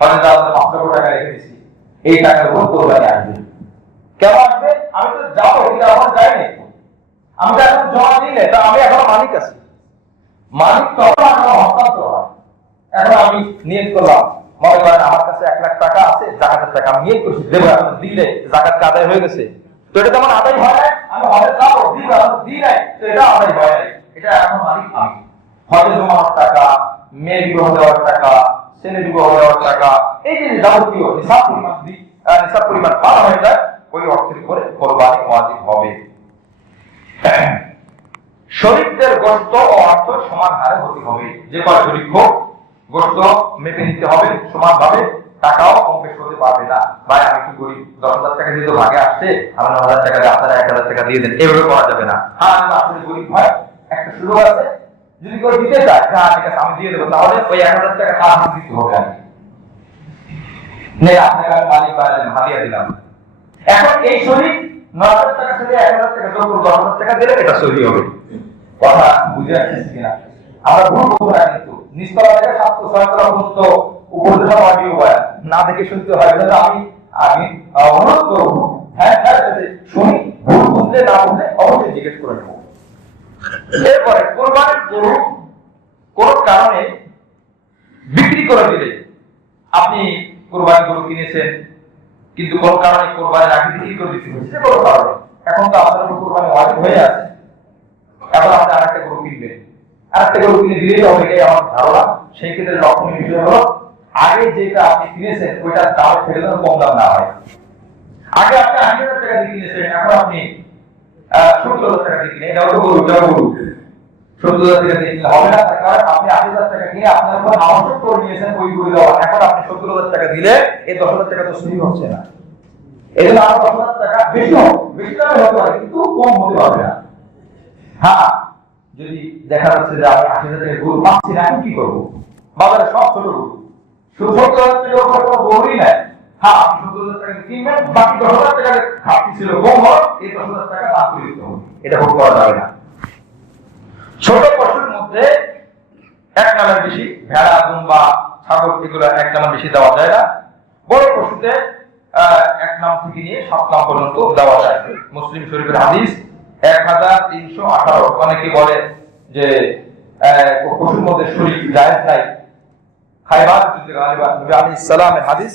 হজে যাওয়ার জন্য 5 লক্ষ টাকা রেখে দিছি, এই টাকার উপর কোরবানি আসবে। কেন আসবে? আমি তো যাবো, এটা আমার যাইনি, আমি তো এখন জমা দিই নাই, তা আমি এখনো মালিক আছি। মালিক তখন আমার হস্তান্তর হয়। এখন আমি নিয়ত করলাম, মনে করেন আমার কাছে 1 লাখ টাকা আছে, যাকাতের টাকা আমি নিয়ত করছি দেবো, এখন দিলে জাকাত আদায় হয়ে গেছে, তো এটা তেমন আদায় হয় নাই, আমি হজে যাবো দিব, দিই নাই, তো এটা আদায় হয় নাই, এটা এখন মালিক আমি। হজে জমানোর টাকা, মেয়ে বিবাহ দেওয়ার টাকা, ছেলে বিবাহ দেওয়ার টাকা, এই যে যাবতীয় নিসাব পরিমাণ পার হয়ে যায়, ওই অর্থের উপরে কোরবানি ওয়াজিব হবে। শরীকদের গোশত ও অর্থ সমান হারে হতে হবে, যে কয় শরীক হোক গোশত মেপে নিতে হবে সমানভাবে, টাকাও কম বেশ করতে পারবে না। ভাই আমি কি করি, 10,000 টাকা যেহেতু ভাগে আসছে, আমার 9,000 টাকা দিয়ে আপনারা 1,000 টাকা দিয়ে দেন, এভাবে করা যাবে না। হ্যাঁ আমি আসলে গরিব হয়, একটা সুযোগ আছে, যদি কেউ দিতে চায় হ্যাঁ ঠিক আছে আমি দিয়ে দেবো, তাহলে ওই 1,000 টাকা তার হাতে দিতে হবে। আর আপনাকে আমি মালিক বানালেন, হাদিয়া দিলাম। এখন এই শরীর 9,000 টাকা থেকে 1,000 টাকা যোগ করে 10,000 টাকা দিলে এটা সহি হবে। কথা বুঝে আসছে কিনা? আমরা ভুল করবো না কিন্তু। নিচতলা থেকে 700-6 তলা পর্যন্ত উপদেশ অডিও বয়ান না দেখে শুনতে হয়। আমি অনুরোধ করবো, হ্যাঁ শুনি, ভুল বুঝলে না বুঝলে অবশ্যই জিজ্ঞেস করে নেবো। এরপরে কোরবানির গরু কোন কারণে বিক্রি করে দিলে, আপনি কোরবানির গরু কিনেছেন কিন্তু কোন কারণে কোরবানির আগে বিক্রি করে দিতে হচ্ছে, কোনো কারণে এখন তো আপনার উপর কোরবানি ওয়াজিব হয়ে আছে, এখন আপনি আরেকটা গরু কিনবেন, আরেকটা গরু কিনে দিলেই হবে, এটাই আমার ধারণা। সেই ক্ষেত্রে লক্ষণীয় বিষয় হলো আগে যেটা আপনি কিনেছেন ওইটার দামের থেকে যেন কম দাম না হয়। আগে আপনি 80,000 টাকা দিয়ে কিনেছেন, এখন আপনি 70,000 টাকা দিয়ে কিনে, এটাও তো গরু, এটাও গরু, 70,000 টাকা দিয়ে কিনলে হবে না। তার কারণ আপনি 80,000 টাকা কিনে আপনার উপর আবশ্যক করে নিয়েছেন ওই গরু দেওয়া, এখন আপনি 70,000 টাকা দিলে এই 10,000 টাকা তো সহি হচ্ছে না। এই জন্য আরো 10,000 টাকা বেশি হবে, বেশি দামে হতে পারে কিন্তু কম হতে পারবে না। হ্যাঁ যদি দেখা যাচ্ছে যে আমি 80,000 টাকা গরু পাচ্ছি না, আমি কি করবো? বাজারে সব ছোট গরু, শুধু 70,000 টাকার উপর কোনো গরুই নাই। হ্যাঁ আপনি 70,000 টাকা কিনবেন, বাকি 10,000 টাকা ঘাটতি ছিল কম হয়, এই 10,000 টাকা দাম করে দিতে হবে, এটা ভোগ করা যাবে না। ছোট পশুর মধ্যে এক নামের বেশি, ভেড়া, দুম্বা, ছাগল, এগুলো এক নামের বেশি দেওয়া যায় না। বড় পশুতে 1 নাম থেকে নিয়ে 7 নাম পর্যন্ত দেওয়া যায়। মুসলিম শরীফের হাদিস 1318। অনেকে বলে যে পশুর মধ্যে শরীর জায়েজ নাই, খায়বার যুদ্ধে গালিবা নবী আলাইহিস সালামের হাদিস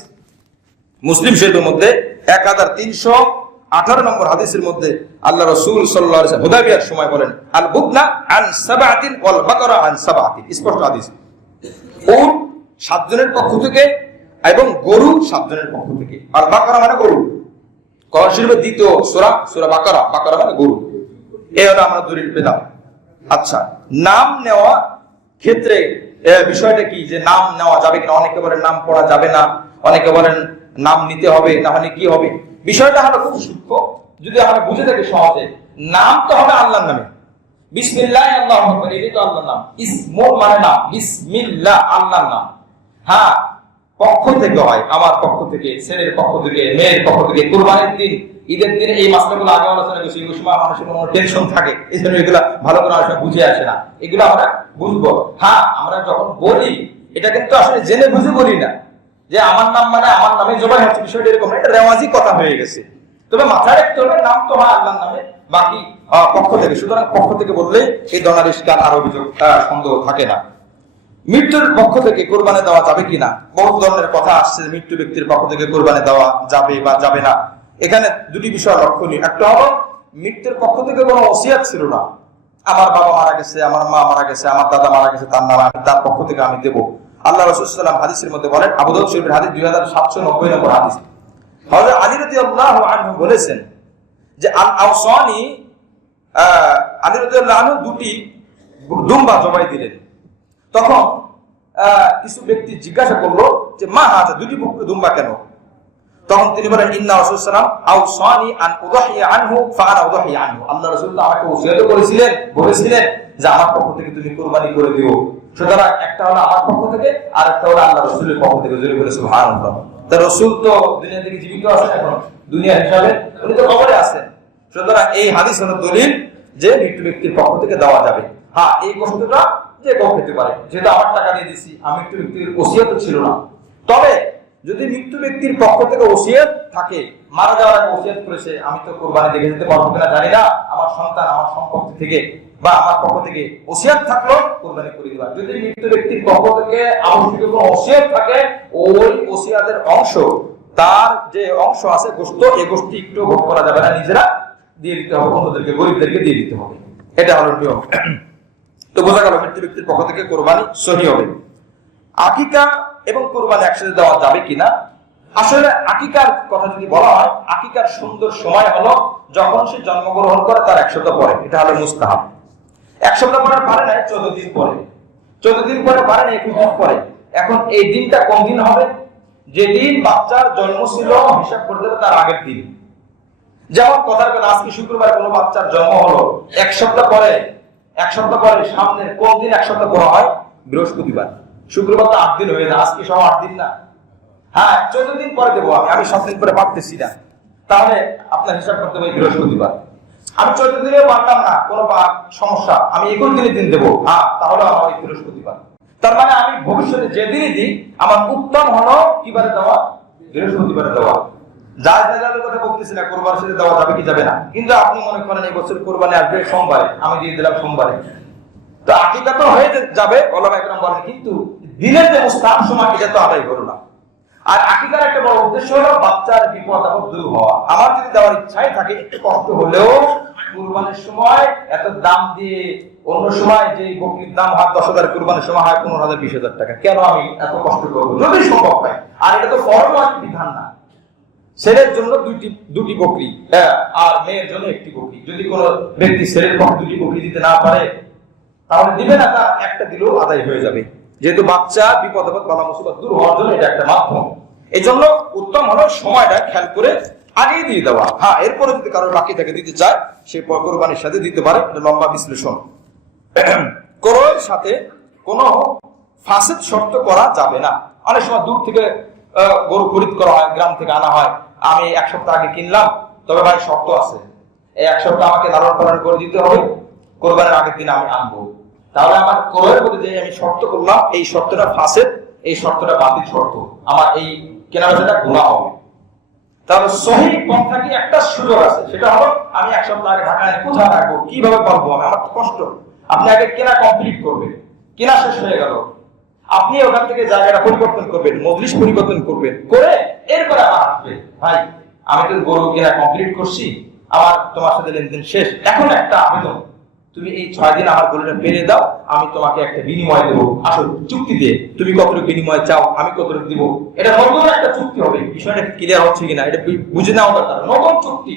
মুসলিম শরীফের মধ্যে 1318 নম্বর হাদিসের মধ্যে আল্লাহ রাসূল সাল্লাল্লাহু আলাইহি ওয়াসাল্লাম হুদায়বিয়ার সময় বলেন, আল বুদনা আন সাবআতিন ওয়াল বাকারা আন সাবআতিন। স্পষ্ট হাদিস। উট 7 জনের পক্ষ থেকে এবং গরু 7 জনের পক্ষ থেকে। আর বাকারা মানে গরু। কোরআন শরীফের দ্বিতীয় সূরা বাকারা, বাকারা মানে গরু। এই হলো আমরা দলিল পেলাম। আচ্ছা, নাম নেওয়া ক্ষেত্রে বিষয়টা কি, যে নাম নেওয়া যাবে কিনা? অনেকে বলেন নাম পড়া যাবে না, অনেকে বলেন নাম নিতে হবে, না হলে কি হবে? বিষয়টা হলো খুব সূক্ষ্ম, যদি আমরা বুঝে থাকি সহজে। নাম তো হবে আল্লাহর নামে, বিসমিল্লাহ আল্লাহু আকবার, এটাই তো আল্লাহর নাম। ইসমুল মানে নাম, বিসমিল্লাহ আল্লাহর নাম। হ্যাঁ পক্ষ থেকে হয়, আমার পক্ষ থেকে, ছেলের পক্ষ থেকে, মেয়ের পক্ষ থেকে। কুরবানির দিন, ঈদের দিনে এই মাসলাগুলো আগে আলোচনা করছি, এই সময় মানুষের কোনো টেনশন থাকে, এই জন্য এগুলা ভালো করে আলোচনা বুঝে আসে না, এগুলো আমরা বুঝবো। হ্যাঁ আমরা যখন বলি এটা কিন্তু আসলে জেনে বুঝে বলি না যে আমার নাম মানে আমার নামে জবাই হচ্ছে, বিষয়টা এরকম না, এটা রেওয়াজি কথা হয়ে গেছে। তবে মাথায় রাখতে হবে নাম তো হয় আল্লাহর নামে, বাকি পক্ষ থেকে। সুতরাং পক্ষ থেকে বললেই এই ধরনের ইশকাল আর অভিযোগ সন্দেহ থাকে না। মৃত্যুর পক্ষ থেকে কোরবানি দেওয়া যাবে কিনা, বহু ধরনের কথা আসছে। মৃত্যু ব্যক্তির পক্ষ থেকে কোরবানি দেওয়া যাবে বা যাবে না। এখানে দুটি বিষয় লক্ষণীয়। একটা হলো মৃত্যুর পক্ষ থেকে কোনো ওসিয়াত ছিল না, আমার বাবা মারা গেছে, আমার মা মারা গেছে, আমার দাদা মারা গেছে, তার নাম আমি তার পক্ষ থেকে আমি দেবো। আল্লাহ রাসূল সাল্লাল্লাহু আলাইহি ওয়াসাল্লাম হাদিসের মধ্যে বলেন, আবু দাউদ শরীফের হাদিস 2790 নম্বর হাদিস, হযরত আলী রাদিয়াল্লাহু আনহু বলেছেন যে আল আওসানি, আলী রাদিয়াল্লাহু আনহু দুটি দুম্বা জবাই দিলেন। তখন কিছু ব্যক্তি জিজ্ঞাসা করলো যে মা হাজা, দুটি দুম্বা কেন? তখন তিনি বলেন, ইন্না রাসূলুল্লাহ সাল্লাল্লাহু আলাইহি ওয়াসাল্লাম আওসানি আন উযহিয়া আনহু ফাআনা উযহিয়া আনহু। আল্লাহ রাসূল আমাকে ওসিয়ত করেছিলেন, বলেছিলেন যে আমার পক্ষ থেকে তুমি কুরবানি করে দিও। সুতরাং একটা হলো আমার পক্ষ থেকে, আর একটা হলো আল্লাহ রাসূলের পক্ষ থেকে। জোরে বলে সুবহানাল্লাহ। তার রাসূল তো দুনিয়া থেকে জীবিত আছেন, এখন দুনিয়া হিসাবে উনি তো কবরে আছেন। সুতরাং এই হাদিস হলো দলিল যে মৃত্যু ব্যক্তির পক্ষ থেকে দেওয়া যাবে। হ্যাঁ এই গোশতটা যে কেউ খেতে পারে, যেহেতু আমার টাকা দিয়ে দিছি, আমি মৃত্যু ব্যক্তির ওসিয়ত ছিল না। তবে যদি মৃত্যু ব্যক্তির পক্ষ থেকে ওসিয়ত থাকে, মারা যাওয়ার আগে ওসিয়ত করেছে, আমি তো কোরবানি দেখে যেতে পারবো কিনা জানি না, আমার সন্তান আমার সম্পত্তি থেকে বা আমার পক্ষ থেকে ওসিয়ত থাকলো কোরবানি করে দিবা। যদি মৃত্যু ব্যক্তির পক্ষ থেকে আবশ্যক কোনো ওসিয়ত থাকে, ওই ওসিয়তের অংশ, তার যে অংশ আছে গোশত, এই গোশত একটু ভোগ করা যাবে না, নিজেরা দিয়ে দিতে হবে, অন্যদেরকে গরিবদেরকে দিয়ে দিতে হবে। এটা হলো নিয়ম। তো বোঝা গেল মৃত্যু ব্যক্তির পক্ষ থেকে কোরবানি সহি হবে। আকিকা এবং কোরবানি একসাথে দেওয়া যাবে কিনা? আসলে আকিকার কথা যদি বলা হয়, আকিকার সুন্দর সময় হলো যখন সে জন্মগ্রহণ করে তার 1 সপ্তাহ পরে, এটা হলো মুস্তাহাব। 1 সপ্তাহ পরে পারে না, 14 দিন পরে, 14 দিন পরে পারে না, 21 দিন পরে। এখন এই দিনটা কোন দিন হবে যেদিন বাচ্চার জন্ম ছিল হিসাব করে দেবে তার আগের দিন। যেমন কথার কথা, আজকে শুক্রবার কোনো বাচ্চার জন্ম হলো, এক সপ্তাহ পরে সামনের কোন দিন এক সপ্তাহ পরে হয়? বৃহস্পতিবার। শুক্রবার তো 8 দিন হয়ে যায়, আজকে সব 8 দিন না? হ্যাঁ, 14 দিন পরে দেবো আমি 7 দিন পরে পারতেছি না, তাহলে আপনার হিসাব করতে হবে বৃহস্পতিবার। আমি 14 দিনেও পারলাম না, কোনো সমস্যা, আমি 21 দিন দেবো, হ্যাঁ তাহলে আমার ওই বৃহস্পতিবার। তার মানে আমি ভবিষ্যতে যেদিনই দিই আমার উত্তম হলো কিবারে দেওয়া? বৃহস্পতিবারে দেওয়া। যার কথা বলতেছি না, কোরবানির সাথে দেওয়া যাবে কি যাবে না। কিন্তু আপনি মনে করেন এই বছর কোরবানি আসবে সোমবারে, আমি দিয়ে দিলাম সোমবারে, তো আকিকা তো হয়ে যাবে ওলামা একরাম বলেন, কিন্তু দিনের যে মুস্তাহাব সময় এটা তো আদায় হলো না। আর আকিকার একটা বড় উদ্দেশ্য হলো বাচ্চার বিপদ আপদ দূর হওয়া। আমার যদি দেওয়ার ইচ্ছাই থাকে, একটু কষ্ট হলেও কুরবানির সময় এত দাম দিয়ে, অন্য সময় যে বকরির দাম হয় 10,000, কুরবানির সময় হয় 15,000 20,000 টাকা, কেন আমি এত কষ্ট করবো যদি সম্ভব হয়? আর এটা তো ফরজ বিধান না। ছেলের জন্য দুটি বকরি আর মেয়ের জন্য একটি বকরি। যদি কোনো ব্যক্তি ছেলের পক্ষে 2টি বকরি দিতে না পারে তাহলে দিবে না, তার একটা দিলেও আদায় হয়ে যাবে, যেহেতু বাচ্চা বিপদ আপদ বালা মুসিবত দূর হওয়ার জন্য এটা একটা মাধ্যম। এই জন্য উত্তম হলো সময়টা খেয়াল করে আগেই দিয়ে দেওয়া। হ্যাঁ, এরপরে যদি কারো বাকি থেকে দিতে চায় সে কোরবানির সাথে দিতে পারে, এটা লম্বা বিশ্লেষণ। ক্রয়ের সাথে কোনো ফাসিদ শর্ত করা যাবে না। অনেক সময় দূর থেকে গরু খরিদ করা হয়, গ্রাম থেকে আনা হয়, আমি 1 সপ্তাহ আগে কিনলাম, তবে ভাই শর্ত আছে, এই 1 সপ্তাহ আমাকে লালন পালন করে দিতে হবে, কোরবানির আগের দিন আমি আনবো। তাহলে আমার ক্রয়ের মধ্যে যে আমি শর্ত করলাম, এই শর্তটা ফাসিদ, এই শর্তটা বাতিল শর্ত, আমার এই কেনাবেচাটা গুনাহ হবে। তাহলে সহিহ পন্থা কি একটা সুযোগ আছে, সেটা হলো আমি 1 সপ্তাহ আগে ঢাকায় কোথায় রাখবো, কিভাবে পারবো আমি, আমার তো কষ্ট। আপনি আগে কেনা কমপ্লিট করবেন, কেনা শেষ হয়ে গেল, আপনি ওখান থেকে জায়গাটা পরিবর্তন করবেন, মজলিস পরিবর্তন করবেন, করে এরপরে আমার আসবে, ভাই আমি তো গরু কেনা কমপ্লিট করছি, আমার তোমার সাথে লেনদেন শেষ, এখন একটা আবেদন, তুমি এই 6 দিন আমার গরুটা পেরে দাও, আমি তোমাকে একটা বিনিময় দেবো, আসল চুক্তি দিয়ে, তুমি কতটুকু বিনিময় চাও, আমি কতটুকু দিব, এটা নতুন একটা চুক্তি হবে। বিষয়টা ক্লিয়ার হচ্ছে কিনা এটা বুঝে নেওয়া দরকার। নতুন চুক্তি,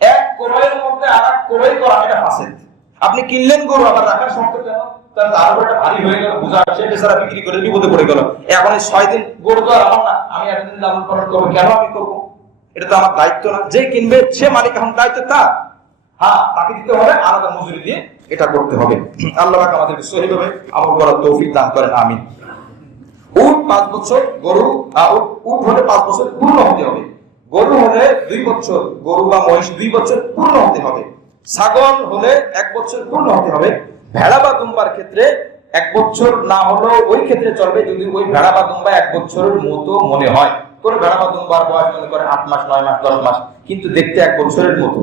এক ক্রয়ের মধ্যে আর এক ক্রয় করা, এটা ফাসিদ। আপনি কিনলেন গরু, আবার রাখার শর্ত কেন? তার উপরটা ভারী হয়ে গেল, বোঝা সে বেচারা বিক্রি করে বিপদে পড়ে গেল, এখন এই 6 দিন গরু তো আর আমার না, আমি এতদিন লালন পালন করবো, কেন আমি করবো? এটা তো আমার দায়িত্ব না। যে কিনবে সে মালিক, এখন দায়িত্ব তার। হ্যাঁ, তাকে দিতে হবে, আলাদা মজুরি দিয়ে এটা করতে হবে। আল্লাহ পাক আমাদেরকে সহিভাবে আমল করার তৌফিক দান করেন, আমিন। উট 5 বছর, গরু উট হলে 5 বছর পূর্ণ হতে হবে, গরু হলে 2 বছর, গরু বা মহিষ 2 বছর পূর্ণ হতে হবে, ছাগল হলে 1 বছর পূর্ণ হতে হবে। ভেড়া বা দুম্বার ক্ষেত্রে 1 বছর না হলেও ওই ক্ষেত্রে চলবে যদি ওই ভেড়া বা দুম্বা 1 বছরের মতো মনে হয়। কোন ভেড়া বা দুম্বার বয়স মনে করে 8 মাস 9 মাস 10 মাস, কিন্তু দেখতে 1 বছরের মতো,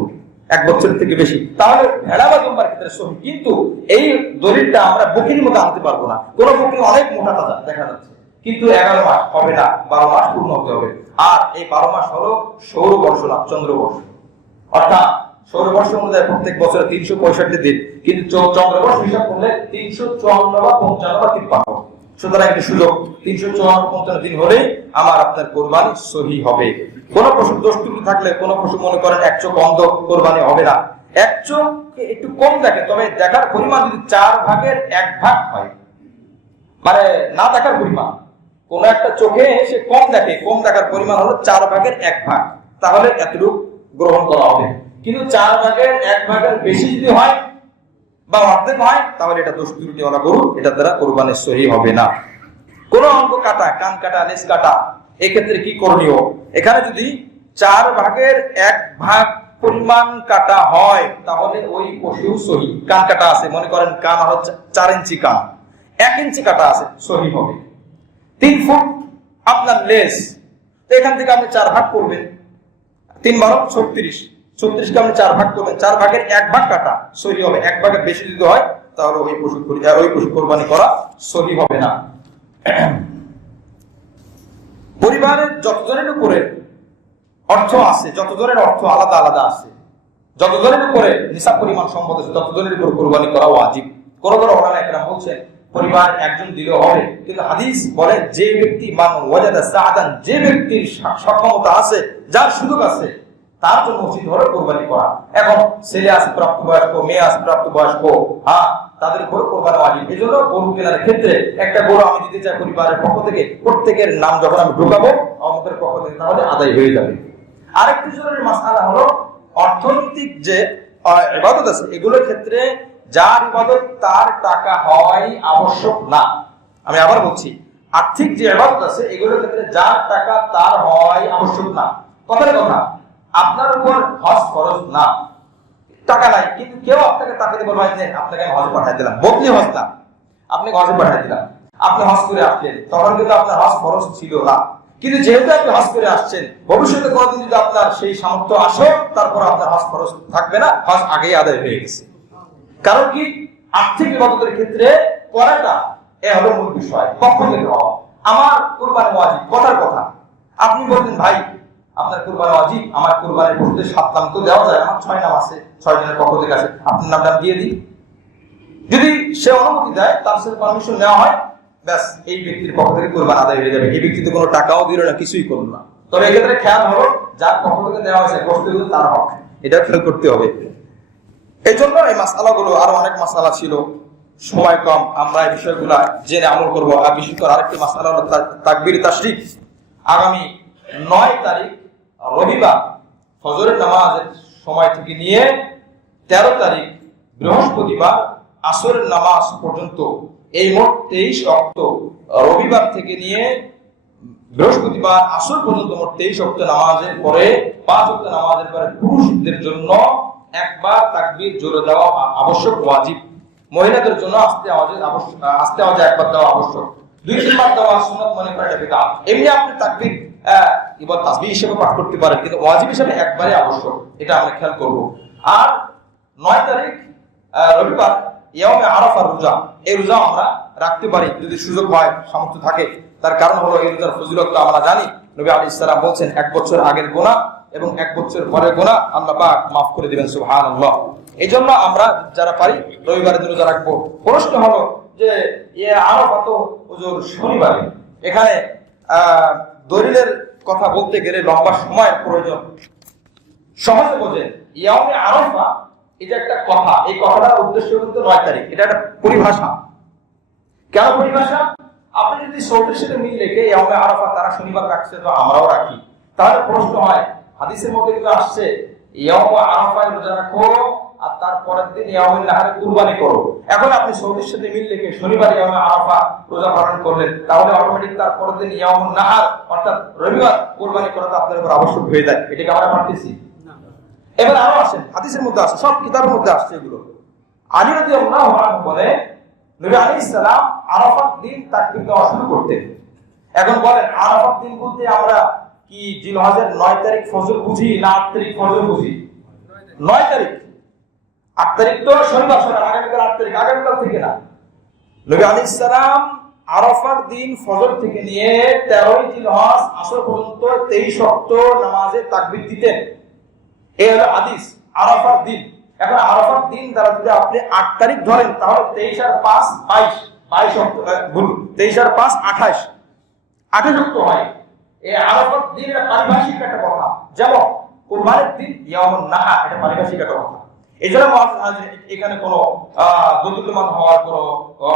1 বছরের থেকে বেশি, তাহলে ভেড়া বা দুম্বার ক্ষেত্রে সহি। কিন্তু এই দলিলটা আমরা বকরির মতো আনতে পারবো না। কোন বকরি অনেক মোটা তাজা দেখা যাচ্ছে, কিন্তু 11 মাস হবে না, 12 মাস পূর্ণ হতে হবে। আর এই 12 মাস হলো সৌরবর্ষ না চন্দ্রবর্ষ, অর্থাৎ সৌরবর্ষ অনুযায়ী প্রত্যেক বছরে 365 দিন, কিন্তু চন্দ্রবর্ষ হিসাব করলে 354 বা 55 বা 53। সুতরাং একটি সুযোগ, 354-55 দিন হলেই আমার আপনার কোরবানি সহি হবে। কোন পশু দোষ ত্রুটি থাকলে, কোন পশু মনে করেন 1 চোখ অন্ধ, কোরবানি হবে না। 1 চোখ একটু কম দেখে, তবে দেখার পরিমাণ যদি 4 ভাগের 1 ভাগ হয়, মানে না দেখার পরিমাণ, কোন একটা চোখে সে কম দেখে, কম দেখার পরিমাণ হলো 4 ভাগের 1 ভাগ, তাহলে এতটুকু গ্রহণ করা হবে। কিন্তু 4 ভাগের 1 ভাগের বেশি যদি হয় বা অর্ধেক হয়, তাহলে এটা দোষ ত্রুটিওয়ালা গরু, এটা দ্বারা কোরবানি সহি হবে না। কোন অঙ্গ কাটা, কান কাটা, লেজ কাটা, এক্ষেত্রে কি করণীয়? এখানে যদি 4 ভাগের 1 ভাগ পরিমাণ কাটা হয়, তাহলে ওই পশু সহি। কান কাটা আছে, মনে করেন কান হলো 4 ইঞ্চি কান, 1 ইঞ্চি কাটা আছে, সহি হবে। 3 ফুট আপনার লেজ, তো এখান থেকে আপনি 4 ভাগ করবেন, 3 × 36, 36কে আপনি 4 ভাগ করবেন, 4 ভাগের 1 ভাগ কাটা, সহি হবে। 1 ভাগের বেশি যদি হয়, তাহলে ওই পশু কোরবানি করা সহি হবে না। পরিবারের যতজনের উপরে অর্থ আছে, যতজনের অর্থ আলাদা আলাদা আছে, যতজনের উপরে নিসাব পরিমাণ সম্পদ আছে, ততজনের উপর কোরবানি করা ওয়াজিব। কোন কোন ওলামা একরাম বলছেন পরিবার একজন দিলেও হবে, কিন্তু হাদিস বলে যে ব্যক্তি মান ওয়াজাদা সাআদান, যে ব্যক্তির সক্ষমতা আছে, যার সুযোগ আছে, তার জন্য উচিত হলো কোরবানি করা। এখন ছেলে আছে প্রাপ্তবয়স্ক, মেয়ে আছে প্রাপ্তবয়স্ক, তাদের উপর কোরবানি ওয়াজিব। এজন্য গরু কেনার ক্ষেত্রে একটা গরু আমি দিতে চাই পরিবারের পক্ষ থেকে, প্রত্যেকের নাম যখন আমি ঢোকাবো অমুকের পক্ষ থেকে, তাহলে আদায় হয়ে যাবে। আরেকটি জরুরি মাসআলা হলো অর্থনৈতিক যে ইবাদত আছে এগুলোর ক্ষেত্রে যার ইবাদত তার টাকা হয় আবশ্যক না। আমি আবার বলছি, আর্থিক যে ইবাদত আছে এগুলোর ক্ষেত্রে যার টাকা তার হয় আবশ্যক না। কথার কথা, আপনার উপর হজ ফরজ না, টাকা নাই, কিন্তু কেউ আপনাকে টাকা দিয়ে বলবেন যে আপনাকে আমি হজে পাঠিয়ে দিলাম, বদলি হজ না, আপনাকে হজে পাঠিয়ে দিলাম, আপনি হজ করে আসলেন, তখন কিন্তু আপনার হজ ফরজ ছিল না। কিন্তু যেহেতু আপনি হজ করে আসছেন, ভবিষ্যতে কোনদিন যদি আপনার সেই সামর্থ্য আসে, তারপর আপনার হজ ফরজ থাকবে না, হজ আগেই আদায় হয়ে গেছে। কারণ কি, আর্থিক ইবাদতের ক্ষেত্রে করাটা এ হলো মূল বিষয়। পক্ষ থেকে হওয়া, আমার কুরবানি ওয়াজিব, কথার কথা। আপনি বললেন ভাই আপনার কুরবানি ওয়াজিব, আমার কুরবানির পশুতে 7 নাম তো দেওয়া যায়, আমার 6 নাম আছে, 6 জনের পক্ষ থেকে আছে, আপনার নামটা দিয়ে দিই। যদি সে অনুমতি দেয়, তার সাথে পারমিশন নেওয়া হয়, ব্যাস এই ব্যক্তির পক্ষ থেকে কুরবানি আদায় হয়ে যাবে। এই ব্যক্তি তো কোনো টাকাও দিল না, কিছুই করল না। তবে এক্ষেত্রে খেয়াল হলো যার পক্ষ থেকে দেওয়া হয়েছে পশুগুলো তার হক, এটা খেয়াল করতে হবে। এই জন্য এই মাসআলাগুলো, আরো অনেক মাসআলা ছিল, সময় কম, আমরা এই বিষয়গুলা জেনে আমল করবো। আর বিশেষ করে আরেকটি মাসআলা হলো তাকবীর তাশরিক। আগামী 9 তারিখ রবিবার ফজরের নামাজের সময় থেকে নিয়ে 13 তারিখ বৃহস্পতিবার আসরের নামাজ পর্যন্ত, এই মোট 23 অক্ট, রবিবার থেকে নিয়ে বৃহস্পতিবার আসর পর্যন্ত মোট 23 অক্ট নামাজের পরে 5 অক্ট নামাজের পরে পুরুষদের জন্য একবার তাকবীর জোরে দেওয়া আবশ্যক, ওয়াজিব। মহিলাদের জন্য আস্তে আওয়াজে একবার দেওয়া আবশ্যক। 2-3 বার দেওয়া সুন্নাত মনে করে এটা বিদআত। এমনি আপনি তাকবীর এবার তাসবিহ হিসেবে পাঠ করতে পারেন, কিন্তু ওয়াজিব হিসেবে একবারে আবশ্যক, এটা আমরা খেয়াল করব। আর 9 তারিখ রবিবার ইয়াউমে আরাফার রোজা, এই রোজা আমরা রাখতে পারি যদি সুযোগ হয়, সামর্থ্য থাকে। তার কারণ হলো এই রোজার ফজিলত তো আমরা জানি। নবী আলাইহিস সালাম বলেন 1 বছর আগের গুনাহ এবং 1 বছর পরের গুনাহ আল্লাহ পাক maaf করে দিবেন, সুবহানাল্লাহ। এইজন্য আমরা যারা পারি রবিবারের রোজা রাখবো। প্রশ্ন হলো যে আরাফা তো হুজুর শনিবারে, এখানে দলিলের কথা বলতে গেলে লম্বা সময়ের প্রয়োজন। সহজে বোঝেন, ইয়াউমে আরাফা এটা একটা কথা, এই কথাটার উদ্দেশ্য কিন্তু 9 তারিখ, এটা একটা পরিভাষা। কেন পরিভাষা? আপনি যদি সৌদির সাথে মিল রেখে ইয়াউমে আরাফা তারা শনিবার রাখছে, তো আমরাও রাখি, তাহলে প্রশ্ন হয়, হাদিসের মধ্যে কিন্তু আসছে ইয়াউমে আরাফায় রোজা রাখো আর তার পরের দিন ইয়াউমুন নাহারে কুরবানি করো। এখন আপনি সৌদির সাথে মিল রেখে শনিবার ইয়াউমে আরাফা রোজা পালন করলেন, তাহলে অটোমেটিক তার পরের দিন ইয়াউমুন নাহার অর্থাৎ রবিবার কুরবানি করাটা আপনার উপর আবশ্যক হয়ে যায়। এটাকে আমরা পারতেছি? এবার আরো আসেন, হাদিসের মধ্যে আসে, সব কিতাবের মধ্যে আসছে এগুলো। আলী রাদিয়াল্লাহু আনহু বলে নবী আলাইহিস সালাম আরাফাত দিন তাকবীর দেওয়া শুরু করতেন। এখন বলেন, আরাফাত দিন বলতে আমরা কি জিলহজের 9 তারিখ ফজর বুঝি না 8 তারিখ ফজর বুঝি? 9 তারিখ, 8 তারিখ তো শনিবার, আগামীকাল 8 তারিখ, আগামীকাল থেকে না। নবী আলাইহিস সালাম আরাফার দিন ফজর থেকে নিয়ে 13 জিলহজ আসর পর্যন্ত 23 অক্ট নামাজে তাকবীর দিতেন। এই হলো হাদিস আরাফার দিন। এখন আরাফার দিন দ্বারা যদি আপনি 8 তারিখ ধরেন, তাহলে 23 আর 5 22 অক্ট, ভুল, 23 আর 5 28 অক্ট হয়। এই আরাফার দিন এটা পারিভাষিক একটা কথা, যেমন কুরবানির দিন ইয়াউমুন নাহার, এটা পারিভাষিক একটা কথা। এজন্য এখানে কোনো দোদুল্যমান হওয়ার কোনো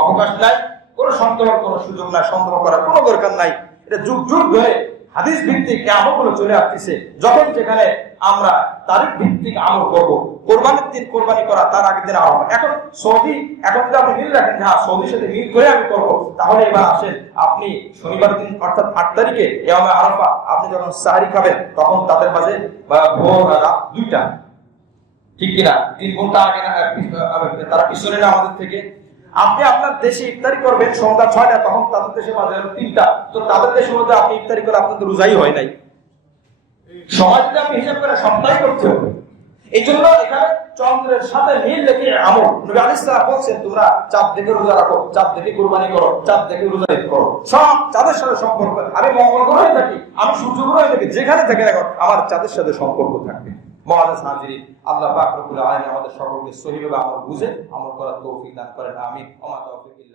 অবকাশ নাই, কোনো সন্দেহের কোনো সুযোগ নাই, সন্দেহ করার কোনো দরকার নাই। এটা যুগ যুগ ধরে হাদিস ভিত্তিক আমলগুলো চলে আসছে। যখন যেখানে আমরা তারিখ ভিত্তিক আমল করব, কোরবানির দিন কোরবানি করা, তার আগের দিন আরাফা। এখন সৌদি, এখন যদি আপনি মিল রাখেন, হ্যাঁ সৌদির সাথে মিল করে আমি করবো, তাহলে এবার আসেন আপনি শনিবার দিন অর্থাৎ 8 তারিখে ইয়াউমে আরাফা আপনি যখন সাহরি খাবেন, তখন তাদের মাঝে ভোর রাত 2টা, ঠিক কিনা? 3 ঘন্টা আগে তারা পিছনে না আমাদের থেকে। আপনি আপনার দেশে ইফতারি করবেন সন্ধ্যা 6টা, তখন তাদের দেশে বাজে 3টা, তো তাদের দেশের মধ্যে আপনি ইফতারি করে আপনার তো রোজাই হয় নাই। সময় যদি আপনি হিসাব করে সপ্তাহে করতে হবে। এই জন্য এখানে চন্দ্রের সাথে মিল রেখে আমল। নবী আলাইহিস সালাম বলছেন, তোমরা চাঁদ দেখে রোজা রাখো, চাঁদ দেখে কুরবানি করো, চাঁদ দেখে রোজা ঈদ করো, সব চাঁদের সাথে সম্পর্ক। আমি মঙ্গল গ্রহে হয়ে থাকি, আমি সূর্য গ্রহে হয়ে থাকি, যেখানে থেকে এখন আমার চাঁদের সাথে সম্পর্ক থাকবে। মুআজ্জাজ হাজিরিন, আল্লাহ পাক রব্বুল আলামিন আমাদের সকলকে সহিভাবে আমল বুঝে আমল করার তৌফিক দান করেন। আমিন। ওয়া মা তাওফিক ইল্লা